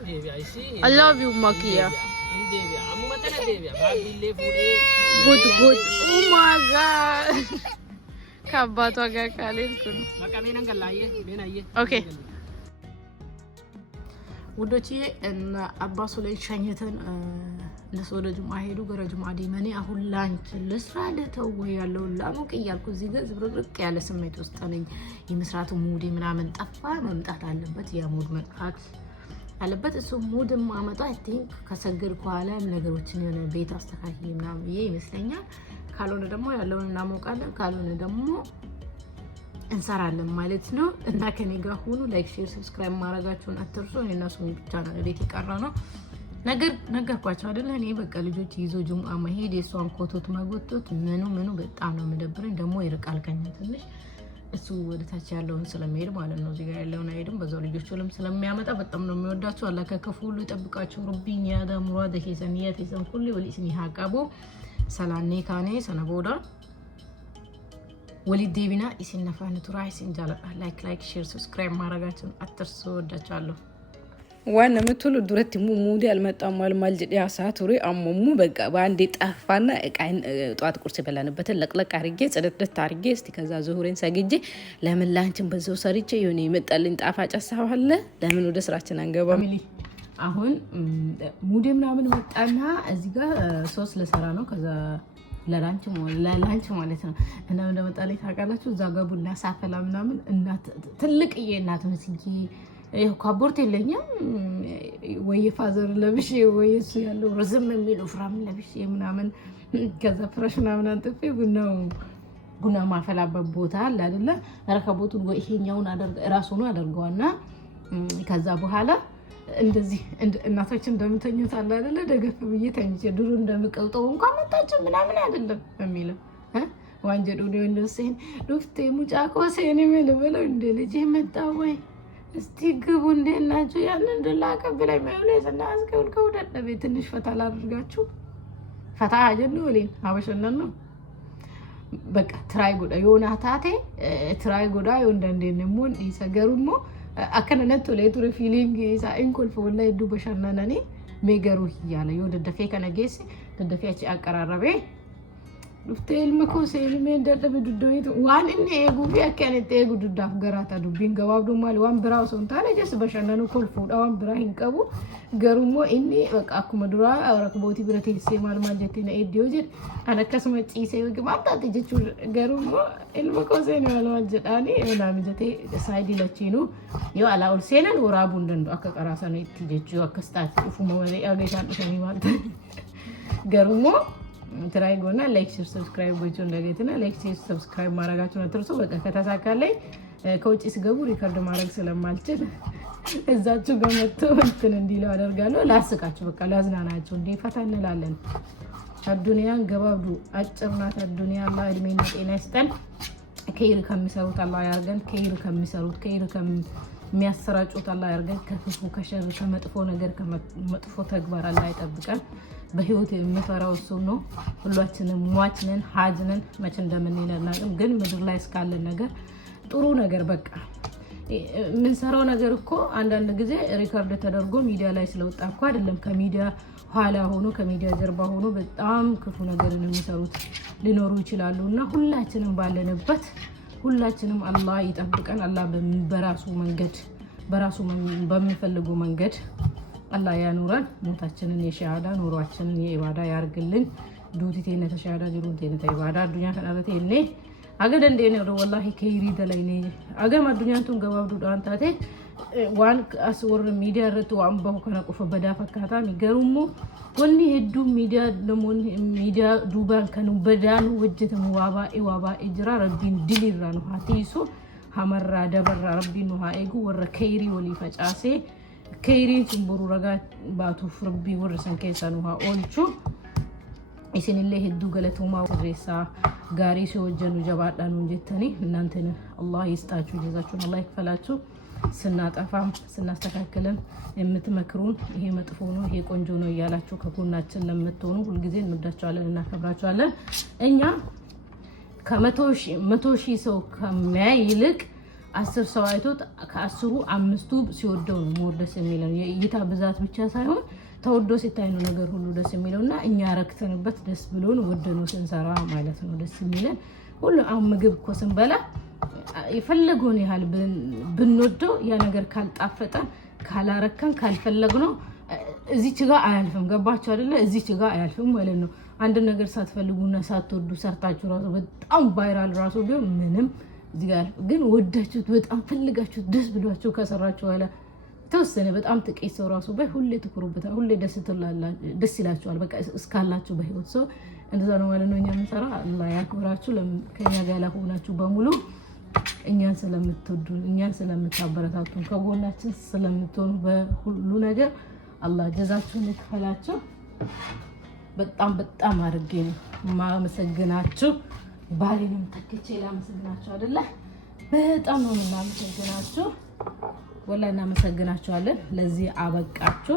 I love you ማኪያ ጉድ ኦ ማይ ጋድ ከአባቷ ጋር ካልሄድኩ ነው ኦኬ ውዶችዬ እና አባሱ ላይ ሸኝተን እነሱ ወደ ጁማ ሄዱ ገረ ጁማ ዲመኔ አሁን ላንች ለስራ ለተው ያለው ላሙቅ እያልኩ እዚህ ጋር ዝብርቅርቅ ያለ ስሜት ውስጥ ነኝ የመስራቱ ሙዲ ምናምን ጠፋ መምጣት አለበት የሙድ መጥፋት አለበት እሱ ሙድ ማመጣ አይ ቲንክ ከሰገር በኋላ ነገሮችን የሆነ ቤት አስተካክዬ ምናምን ይመስለኛል ካልሆነ ደግሞ ያለውን እናሞቃለን ካልሆነ ደግሞ እንሰራለን ማለት ነው እና ከኔ ጋር ሁኑ ላይክ ሼር ሰብስክራይብ ማድረጋችሁን አትርሱ እኔና ሱሚ ብቻ ነው ቤት ይቀራ ነው ነገርኳቸው አይደለ እኔ በቃ ልጆች ይዞ ጁምአ መሄድ የሷን ኮቶት ማጎቶት ምኑ በጣም ነው የምደብረኝ። ደግሞ ይርቃል ከኛ ትንሽ እሱ ወደ ታች ያለውን ስለሚሄድ ማለት ነው። እዚህ ጋር ያለውን አይሄድም። በዛው ልጆቹንም ስለሚያመጣ በጣም ነው የሚወዳቸው። አላህ ከክፉ ሁሉ ይጠብቃቸው። ረቢን ያዳ ሙራደ ኬሰንያት የሰን ሁሉ ወሊስኒ ሀቃቡ ሰላኔ ካኔ ሰነቦዳ ወሊድ ዴቢና ኢሲነፋን ቱራ ኢሲንጃላ ላይክ ሼር ሰብስክራይብ ማድረጋችሁን አትርሱ። ወዳችኋለሁ። ዋና ምትሉ ዱረት ሙዲ አልመጣም ማልማል ጅዲያ ሳቱሪ አሞሙ በቃ ባንዴ ጠፋና እቃን ጧት ቁርስ በላንበትን ለቅለቅ አርጌ ጽድት አርጌ እስቲ ከዛ ዙሁሬን ሰግጄ ለምን ላንቺን በዛው ሰርቼ የሆነ ይመጣልኝ ጣፋጭ አሳባለ ለምን ወደ ስራችን አንገባም። አሁን ሙዲ ምናምን መጣና እዚህ ጋር ሶስ ለሰራ ነው። ከዛ ለላንች ማለት ነው። እና እንደመጣለኝ ታውቃላችሁ። እዛ ጋር ቡና ሳፈላ ምናምን እናት ትልቅዬ እናት መስጊ ካቦርት የለኝም ወይ ፋዘር ለብሼ ወይ እሱ ያለው ረዘም የሚሉ ፍራም ለብሼ ምናምን ከዛ ፍራሽ ምናምን አንጥፌ ቡና ማፈላበት ቦታ አለ አይደለ? ረከቦቱን ወይ ይሄኛውን ራሱ ነው አደርገውና ከዛ በኋላ እንደዚህ እናቶች እንደምተኙት አለ አይደለ? ደገፍ ብዬ ተኝቼ ድሮ እንደምቀውጠው እንኳን መጣች ምናምን አይደለም የሚለው ዋንጀዱ ነው እንደሰን ዱፍቴ ሙጫቆ ሰኔ መልበለው እንደ ልጅ መጣ ወይ እስቲ ግቡ እንደናችሁ ያንን ደላቀ ብላይ ማዮኔዝ እና አስከውል ከወደደ ቤት ትንሽ ፈታ ላድርጋችሁ። ፈታ አጀኑ ወሊን አበሸነን ነው በቃ ትራይ ጎዳ ዮናታቴ ትራይ ጎዳ እንደንደነሞን ይሰገሩሞ አከነነቶ ለቱሪ ፊሊንግ ኢሳ ኢንኮልፎ ወላይ ዱ በሸነነኒ ሜገሩ ይያለ ይወደደፈ ከነጌስ ደደፈያቺ አቀራረበ ዱፍቴል መኮሴል መንደደ ዱዶይት ዋን እኔ ጉቢ አከነቴ ጉዱዳፍ ገራታ ዱቢን ገባብዶ ማል ዋን ብራው ሶንታለ ጀስ በሸነኑ ኮልፎ ዳዋን ብራሂን ቀቡ ገሩሞ እኔ በቃ አኩመ ዱራ አረክቦቲ ብረቴ ሲማል ማጀቴና ኤዲዮጅ አነከስ መጪሴ ግማጣት ጀቹ ገሩሞ ኤልመኮሴን ያለዋጀዳኒ እና ምጀቴ ሳይዲ ለቺኑ ዮ አላውል ሴነን ወራቡ እንደንዶ አከቀራሰነ ኢትጀቹ አከስታት ፉሞ ወለ ያገታን ሰሚ ማለት ገሩሞ ትራይ ጎና ላይክ ሼር ሰብስክራይብ ጎጆ እንደገተና ላይክ ሼር ሰብስክራይብ ማድረጋችሁን አትርሱ። በቃ ከተሳካለኝ ከውጪ ሲገቡ ሪከርድ ማድረግ ስለማልችል እዛችሁ ገመቶ እንትን እንዲለው አደርጋለሁ። ላስቃችሁ በቃ ላዝናናችሁ እንዴ ፈታ እንላለን። አዱንያን ገባብዱ አጭርናት አዱንያ አላህ እድሜና ጤና ይስጠን። ከይር ከሚሰሩት አላህ ያርገን። ከይር ከሚሰሩት ከይር ከሚያሰራጩት አላህ ያርገን። ከክፉ ከሸር ከመጥፎ ነገር ከመጥፎ ተግባር አላህ ይጠብቀን። በህይወት የምፈራው እሱ ነው። ሁላችንም ሟች ነን ሀጅ ነን። መቼ እንደምንነና ግን ምድር ላይ እስካለን ነገር ጥሩ ነገር በቃ የምንሰራው ነገር እኮ አንዳንድ ጊዜ ሪከርድ ተደርጎ ሚዲያ ላይ ስለወጣ እኮ አይደለም። ከሚዲያ ኋላ ሆኖ ከሚዲያ ጀርባ ሆኖ በጣም ክፉ ነገርን የሚሰሩት ሊኖሩ ይችላሉና ሁላችንም ባለንበት ሁላችንም አላህ ይጠብቀን። አላህ በራሱ መንገድ በራሱ በሚፈልገው መንገድ አላህ ያኑረን። ሞታችንን የሻሃዳ ኑሯችንን የኢባዳ ያርግልን። ዱቲቴነ ተሻሃዳ ጅሩንቴነ ተኢባዳ አዱኛ ከናረቴ እኔ አገደ እንደኔ ወደ ወላሂ ከይሪ ደለይኔ አገም አዱኛንቱን ገባብዱ ዳንታቴ ዋን አስወር ሚዲያ ረቱ አንባሁ ከነቆፈ በዳፈካታ ሚገሩሙ ወኒ ሄዱ ሚዲያ ደሞን ሚዲያ ዱባን ከኑ በዳኑ ወጀተ ሙዋባ ኢዋባ ኢጅራ ረቢን ዲሊራ ነው ሀቲሱ ሀመራ ደበራ ረቢን ነው ሃኤጉ ወረ ከይሪ ወሊ ፈጫሴ ከይሪን ጭምብሩ ረጋ ባቱ ፍርቢ ወርሰን ከሰኑ ኦልቹ ኢሲንለ ሄዱ ገለቱማ ወሬሳ ጋሪ ሲወጀኑ ጀባዳኑ እንጀተኒ እናንተን አላህ ይስጣችሁ ጀዛችሁን አላህ ይክፈላችሁ። ስናጠፋም ስናስተካክለን የምትመክሩን ይሄ መጥፎ ነው ይሄ ቆንጆ ነው እያላችሁ ከጎናችን ለምትሆኑ ሁልጊዜ እንወዳችኋለን እናከብራችኋለን። እኛ ከመቶ ሺህ ሰው ከሚያይ ይልቅ 10 ሰው አይቶት ከ10ሩ 5ቱ ሲወደው ነው ሞርደስ የሚለው የእይታ ብዛት ብቻ ሳይሆን ተወዶ ሲታይ ነው ነገር ሁሉ ደስ የሚለውና እኛ ረክተንበት ደስ ብሎን ወደነው ስንሰራ ማለት ነው ደስ የሚለን ሁሉ። አሁን ምግብ እኮ ስንበላ የፈለገውን ያህል ብንወደው ያ ነገር ካልጣፈጠን ካላረከን ካልፈለግነው እዚች ጋር አያልፍም። ገባችሁ አይደለ? እዚች ጋር አያልፍም ማለት ነው። አንድ ነገር ሳትፈልጉና ሳትወዱ ሰርታችሁ ራሱ በጣም ቫይራል ራሱ ቢሆን ምንም እዚህ ጋር ግን ወዳችሁት በጣም ፈልጋችሁት ደስ ብሏችሁ ከሰራችሁ በኋላ ተወሰነ በጣም ጥቂት ሰው ራሱ ሁሌ ትኩሩበታል ሁሌ ደስ ይላችኋል። በቃ እስካላችሁ በህይወት ሰው እንደዛ ነው ማለት ነው። እኛ የምንሰራ አላህ ያክብራችሁ። ከኛ ጋር ላሆናችሁ በሙሉ እኛን ስለምትወዱ እኛን ስለምታበረታቱን ከጎናችን ስለምትሆኑ በሁሉ ነገር አላህ ጀዛችሁን ይክፈላችሁ። በጣም አድርጌ ነው ማመሰግናችሁ። ባሌንም ተክቼ ላመሰግናችሁ አይደለ? በጣም ነው የምናመሰግናችሁ። ወላሂ እናመሰግናችኋለን። ለዚህ አበቃችሁ።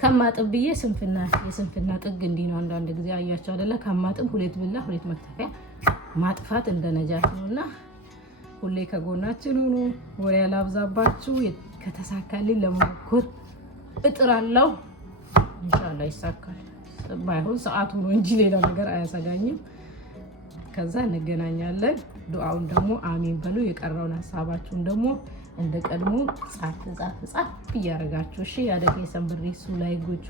ከማጥብ ብዬ የስንፍና ጥግ እንዲህ ነው። አንዳንድ ጊዜ አያችሁ አይደለ? ከማጥብ ሁለት ብላ ሁለት መክተፊያ ማጥፋት እንደ ነጃት ነውና ሁሌ ከጎናችን ሁኑ። ወሬ ያላብዛባችሁ። ከተሳካልኝ ለመሞከር እጥራለሁ። ኢንሻአላህ ይሳካል። ባይሆን ሰዓቱ ነው እንጂ ሌላ ነገር አያሰጋኝም። ከዛ እንገናኛለን። ዱዓውን ደግሞ አሚን በሉ። የቀረውን ሀሳባችሁን ደግሞ እንደ ቀድሞ ጻፍ እያደረጋችሁ እሺ። ያደገ ሰንብሪ ሱ ላይ ጎቹ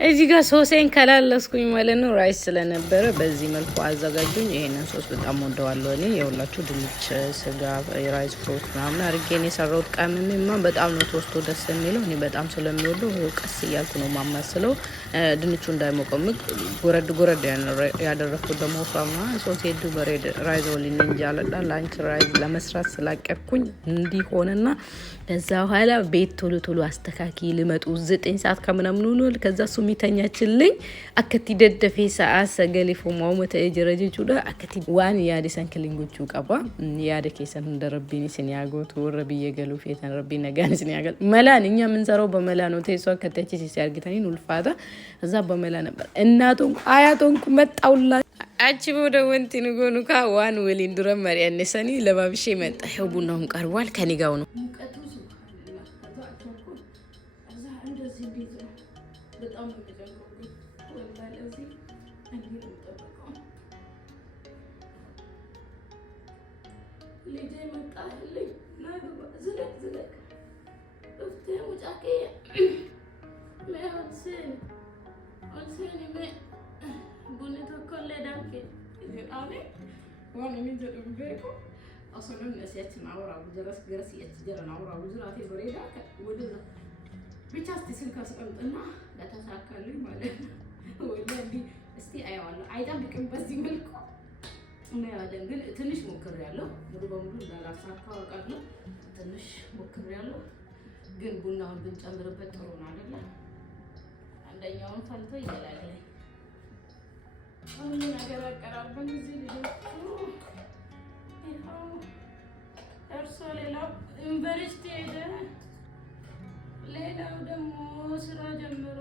እዚህ ጋር ሶሴን ከላለስኩኝ ማለት ነው። ራይስ ስለነበረ በዚህ መልኩ አዘጋጁኝ። ይሄንን ሶስ በጣም ወደዋለሁ እኔ። የሁላችሁ ድንች፣ ስጋ፣ የራይስ ፍሩት ምናምን አድርጌ ነው የሰራሁት። ቀምሜማ በጣም ነው ቶስቶ ደስ የሚለው። እኔ በጣም ስለሚወደው ቀስ እያልኩ ነው ማማስለው። ድንቹ እንዳይሞቀምቅ ጎረድ ያደረኩት ደግሞ ፍራማ ሶሴ ዱበሬድ ራይዝ ወሊን እንጃለዳ ላንች ራይዝ ለመስራት ስላቀርኩኝ እንዲሆነና ከዛ በኋላ ቤት ቶሎ አስተካኪ ልመጡ 9 ሰዓት ከምናምን ነው። ከዛ ሱሚ ተኛችልኝ አከቲ ደደፌ ሰዓት ሰገሌ ፎማው መተጀረጀቹ ዳ አከቲ ዋን ያዲሰን ክሊንጎቹ ቀባ ያደከሰን እንደረቢኒ ሲያጎቱ ረቢየ ገሉ ፌተን ረቢ ነጋን ሲያገል መላን እኛ ምን ሰራው በመላ ነው። ተይሷ ከተቺ ሲያርግተኒ ኑልፋታ እዛ በመላ ነበር። እናቶን አያቶን መጣውላ አቺ ወደ ወንቲ ንጎኑካ ዋን ወሊን ድረ ማሪያነሰኒ ለባብሼ መጣ። ይኸው ቡናውን ቀርቧል። ከኔ ጋው ነው أصلاً نسيت معورة وجرس يتجرن عورة وزرعة بريدة ودنا بيجاستي سلكة سقمتنا لا تساكلي ماله ولا دي استي أيوة والله عايزة بكم بس يملكوا ما يعلم قل تنش مكر يالله مربى مربى لا ساكا وقالله تنش مكر يالله قل بنا بنت أمر بترون على الله عندنا يوم فلتو يجلالي أنا أقرأ قرار بنزل እርሶ ሌላው ዩኒቨርሲቲ ሄደ፣ ሌላው ደግሞ ስራ ጀምሮ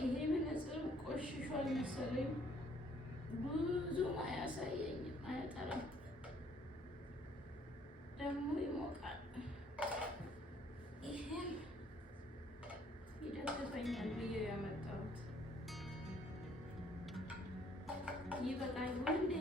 ይሄ መነጽር ቆሽሿል መሰለኝ። ብዙም አያሳየኝም፣ አያጠራም፣ ደግሞ ይሞቃል። ይሄም ይደግፈኛል ብዬ ያመጣሁት ይበቃኝ ወንዴ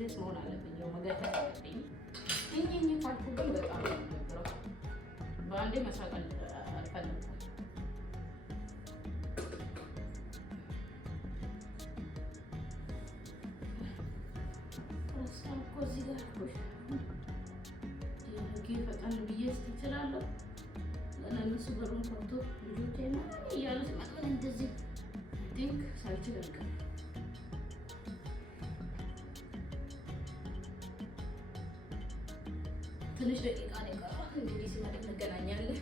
ሲሪየስ መሆን አለብኝ። ያው መገደል አለብኝ። እኛ ካልኩ ግን በጣም ነው በአንዴ መስራት አልፈልግም። እዚህ ጋር ፈጠን ብዬ እችላለሁ። ለእነሱ በሩን ከፍቶ ልጆቼ እያሉ ሲመጡ እንደዚህ ቲንክ ሳልችል አልቀርም። ትንሽ ደቂቃ ነው የቀረው። እንግዲህ ሲመጣ እንገናኛለን።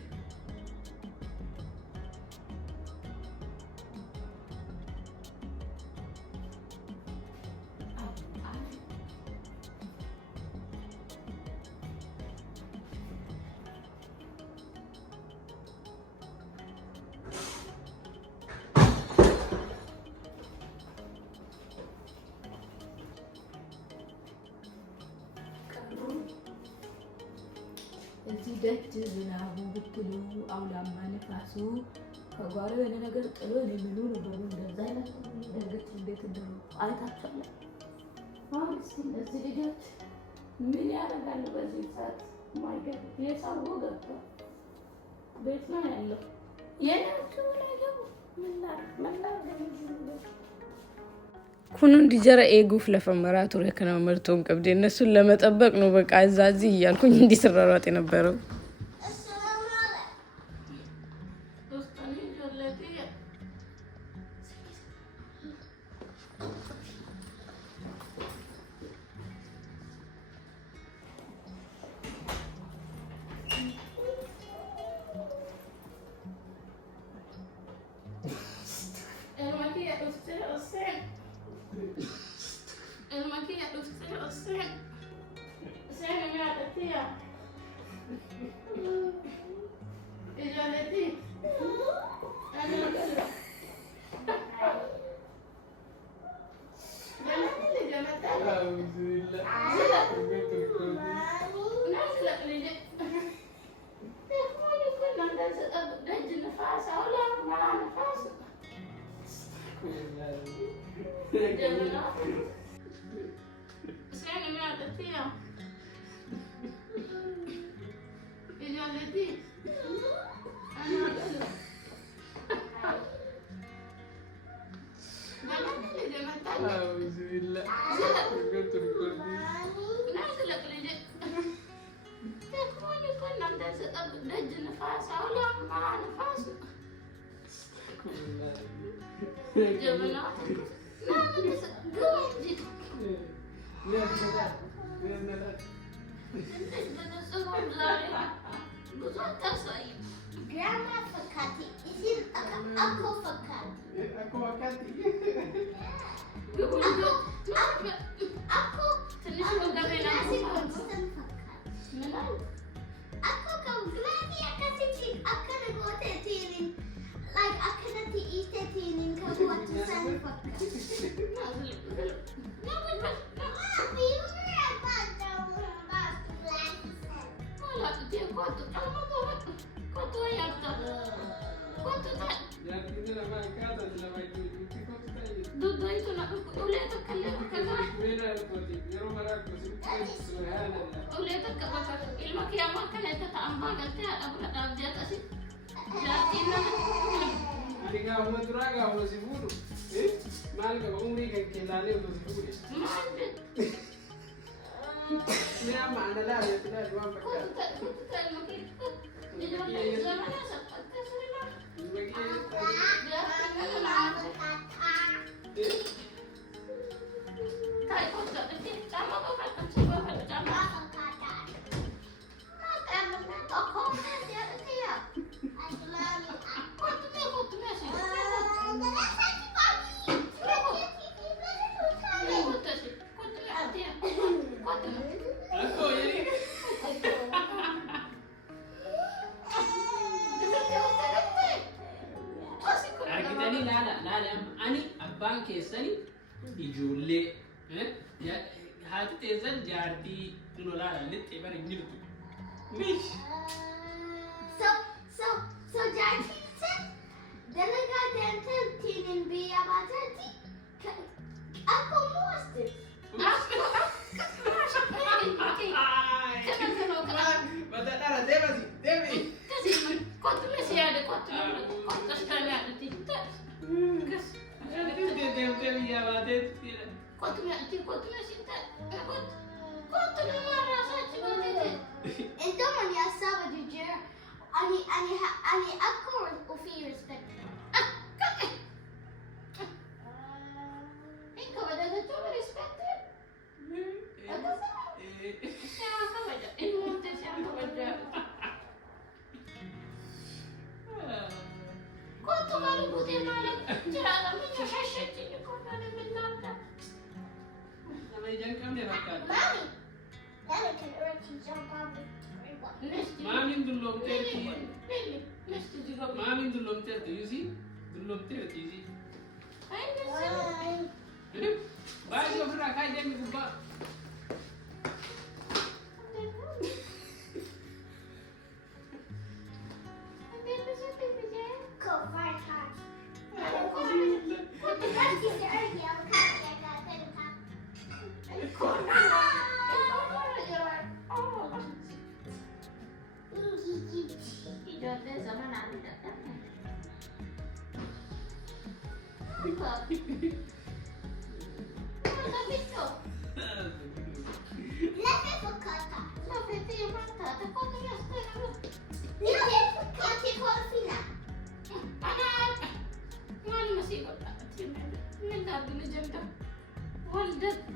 እዚህ ደጅ ዝናቡ ብትሉ አውላማ ንፋሱ ከጓሮ የሆነ ነገር ጥሎ የሚሉ ነበሩ። እንደዛ አይነት ደርግት እንዴት እንደሆነ አይታችኋል። እነዚህ ልጆች ምን ያደርጋሉ በዚህ ሰዓት? ማይገባ የሰው ገብቶ ቤት ነው ያለው የናቸው ነገር ኩኑን ዲጀራ ኤጉፍ ለፈመራ ቱሬ ከናመርቶን ቀብዴ እነሱን ለመጠበቅ ነው በቃ እዛዚ እያልኩኝ እንዲስራራጥ የነበረው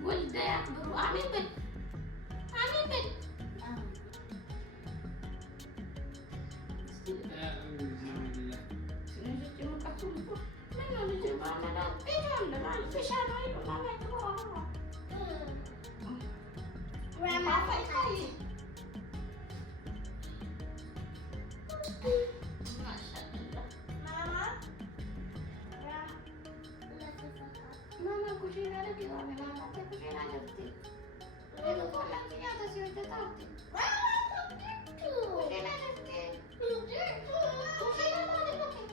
ولد يكبر آمين بك آمين بك Mama cucina lagi orang mama tak cucina lagi. Itu pun lagi ada sih kita tahu. Cucina lagi. Cucina lagi lagi.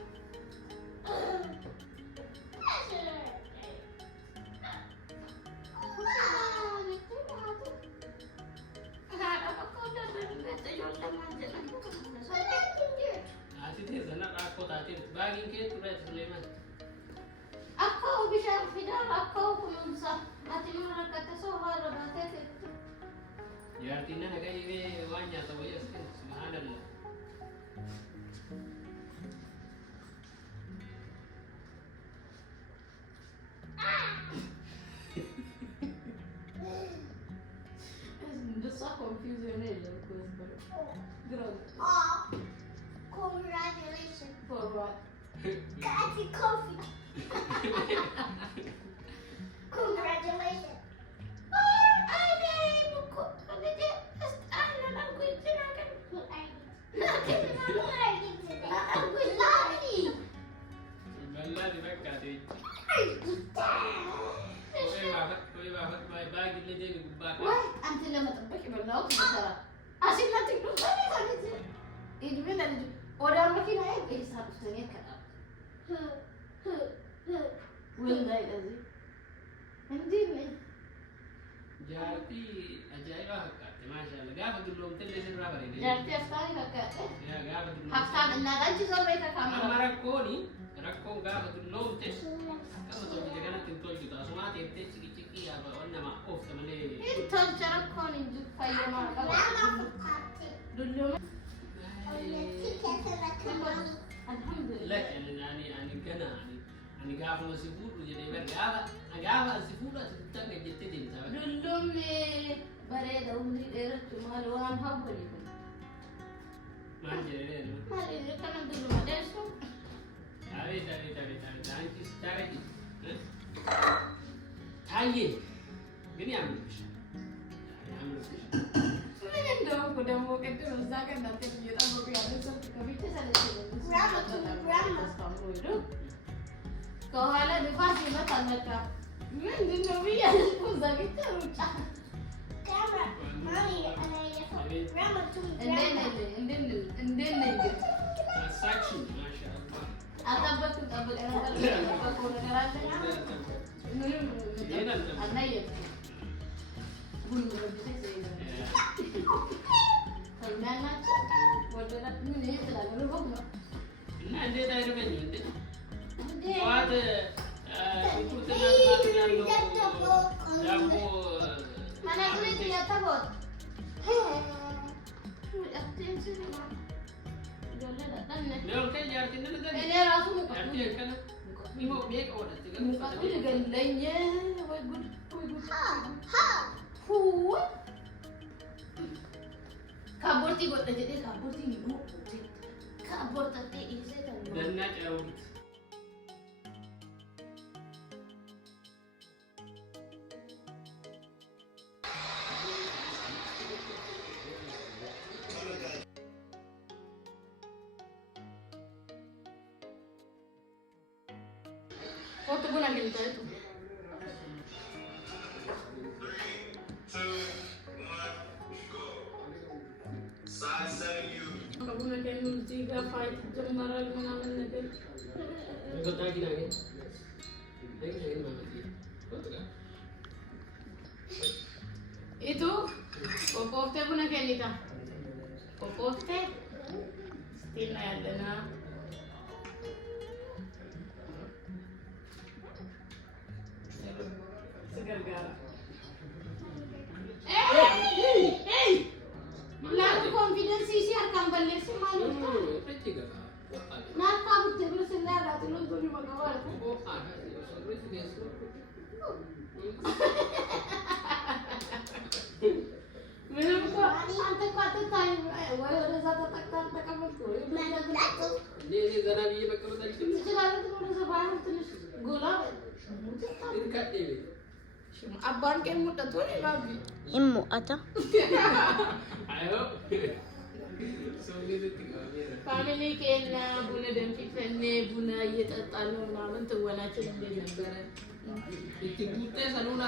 Aku bisa final aku pemirsa hati mana kata soal lebaran itu. Ya artinya agak ini banyak atau ya subhanallah. It's so confusing Congratulations. For what? Got your coffee. Congratulations. Bella di beccati. باقي اللي جاي باقي. أنت لما تطبخي بالنار ترى عشان لا تقولوا خلي يجيبين لنا ولا الماكينة إيه صار الثانية كلام وين ده يلزي عندي جارتي أجايبها هكذا ما شاء الله قاعد أقول لهم تلي سبرا بريدي. جارتي أفتاني هكذا. يا قاعد أقول لهم. هفتان النار أنت زوجتك كاميرا. أما ركوني ركون قاعد أقول لهم تس. كم زوجي جانا تنتظر جدا أسمع تيجي تيجي يا بقولنا ما أوف تملي. أنت ركوني جو فيما. دلهم. الحمد لله. لك يعني كنا يعني قاعد مسيفور وجدي قاعد مسيفور تاني جتتين سبب. دلهم بريدة ومري ديرت مال وان هبوليكم. ما جري ما أدري كنا دلهم أدرسوا. أبي أنت استعرضي. هاي gini ambil bisa. Ambil bisa. Mungkin dong udah mau ke Rusa kan nanti kita mau ada satu kami ada sini. Kamu itu. Kau hala di pasti betul mereka. Di Novi ada Rusa kita Rusa. Grandma, mommy, grandma told me. And then Section, masya Allah. atau betul apa negara Ada ya. Bulu bisa sih. Kalau nak wajar ini terlalu lama. Nah, dia dah ada menu ni. Dia Oh ada. Itu jamu. mana boleh dia tabot. Attention ma. Jolle datang ni. Dia okey jadi ni dah. Ini rasu muka. Jadi kan. Mimo make orang tu. Muka tu dengan lainnya. Why good. Kabur ti buat aja dia kabur ti ni. Kabur tadi isi kan. Dan nak jauh. Foto pun ambil itu. Kamu nak kena juga fight jemaran mana nanti. Ikut lagi. Lagi mana? Betul tak? Itu popote pun nak kena kita. Popote still ada na. ነገር ጋር ኤይ ላል ኮንፊደንስ ሲያር ካምበለስ ማለት ነው ናካ ብትብር ስለያራት ነው ቶኒ መገባል ምንም እኮ አንተ እኮ አትታይ ወይ ወደዛ ተቀመጥኩ ለኔ ገና ብዬ መቀመጣችን ትችላለህ ወደዛ ባይሆን ትንሽ ጎላ አባን ከን ሙደቱ ባቢ ኢሙ አታ አዮ ፋሚሊ ከና ቡና ደምፊፈኔ ቡና እየጠጣን ነው ምናምን ትወናችን እንዴት ነበረ? ኢትቡቴ ሰሉና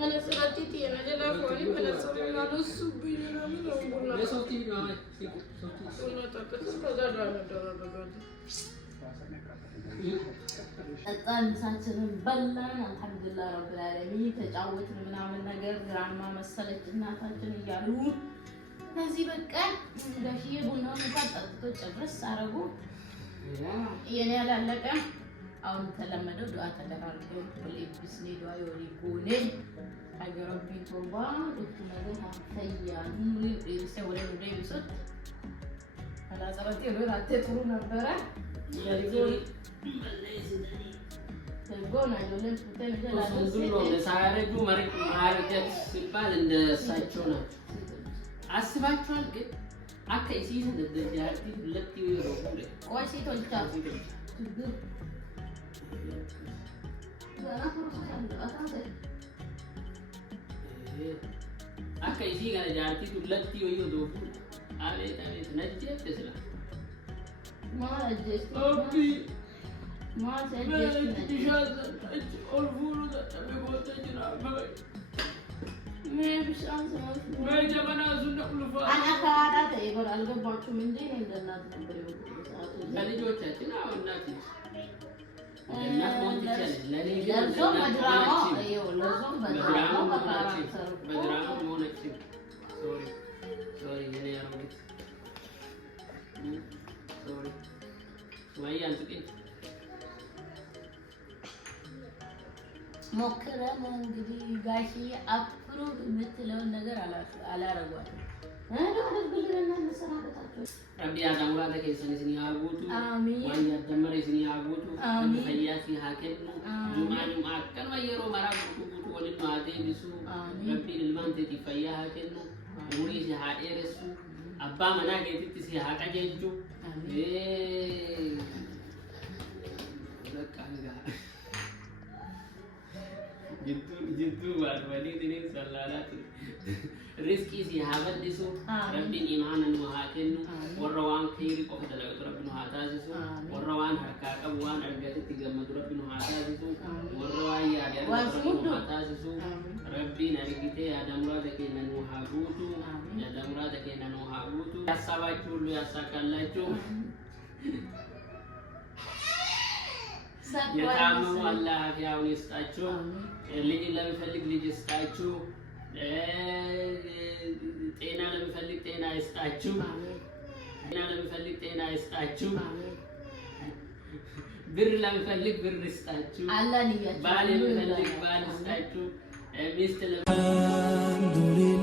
መነስራቲት የመደላ ኮኒ መነስራና ለሱ ቢና ምን ነው ቡና ለሶቲ ነው ቡና ተከተ ከዛ ዳር ደረገው እጣን ሳችንን በላን አልሐምዱሊላህ ረብል ዓለሚን ተጫወትን ምናምን ነገር ግራማ መሰለች እናታችን እያሉ እዚህ በቃ ጋሽዬ ቡናው እንኳን ጠጥቶ ጨርስ አረጉ የኔ ያላለቀ አሁን ተለመደው ዱዓ ተደራርገው ለኢብስ ዱዓ ይወሪኩኔ አገረቢ ቶባ ዱክ ነገር ታያኑ ለኢብስ ወለ ለኢብስ አላዘራቴ ነው አትጥሩ ነበረ ያይዞ ተጎና ይወለን ተነጀላ ሳያረጁ መሬት ማረጀት ሲባል እንደሳቸው ነው አስባችኋል ግን አከይ ሲይዝ እንደጃርቲ ሁለት ይወሩ ቆይ ሲቶልቻ ችግር አከይ ሲጋ ጃርቲ ሁለት ይወሩ አቤት አቤት ነጀት ተስላ ማረጀት ኦቢ ማረጀት ዲሻዝ ኦልፉሩ ተበጎተጅና ባይ ሜብሽ አንሰማት በጀበና ዙነ ቁልፋ አናካዳ ተይበር አልገባችሁም እንዴ እንደናት ነበር ይወጡ ለልጆቻችን አሁን እናት ሞት ይችላል ለኔ ግን ለዞ በድራማ ይው ለዞ በድራማ በድራማ ሞነች ሶሪ የኔ ያሮት ሶሪ ወይ አንጥቂኝ ሞክረን እንግዲህ ጋሽዬ አፕሩቭ የምትለውን ነገር አላረጓትም አደርግልንና እንሰናበታቸው ربي أدمر هذا كيسني سني عبوتو آمين وأن يدمر سني عبوتو آمين فياتي هكذا جمعة كانوا يرو مرا بوتو ولين ما تيجسو ربي للمان تيجي فيا هكذا ولي سي هائرسو أبا منا كيتي تسي هكاجيجو jitu wali ini salalat rizki si habat disu rabbi imanan wa hakinu warrawan khairi ko dalag rabbi no hatazisu warrawan harka kabwan argati tiga mad rabbi no hatazisu warrawan ya ada rabbi no hatazisu rabbi narikite ada murada ke nanu hagutu ada murada ke nanu hagutu yasabachu lu yasakallachu የታመሙ አላህ አፊያውን ይስጣችሁ ልጅ ለሚፈልግ ልጅ ይስጣችሁ ጤና ለሚፈልግ ጤና ይስጣችሁ ጤና ለሚፈልግ ጤና ይስጣችሁ ብር ለሚፈልግ ብር ይስጣችሁ ባል ለሚፈልግ ባል ይስጣችሁ ሚስት ለሚፈልግ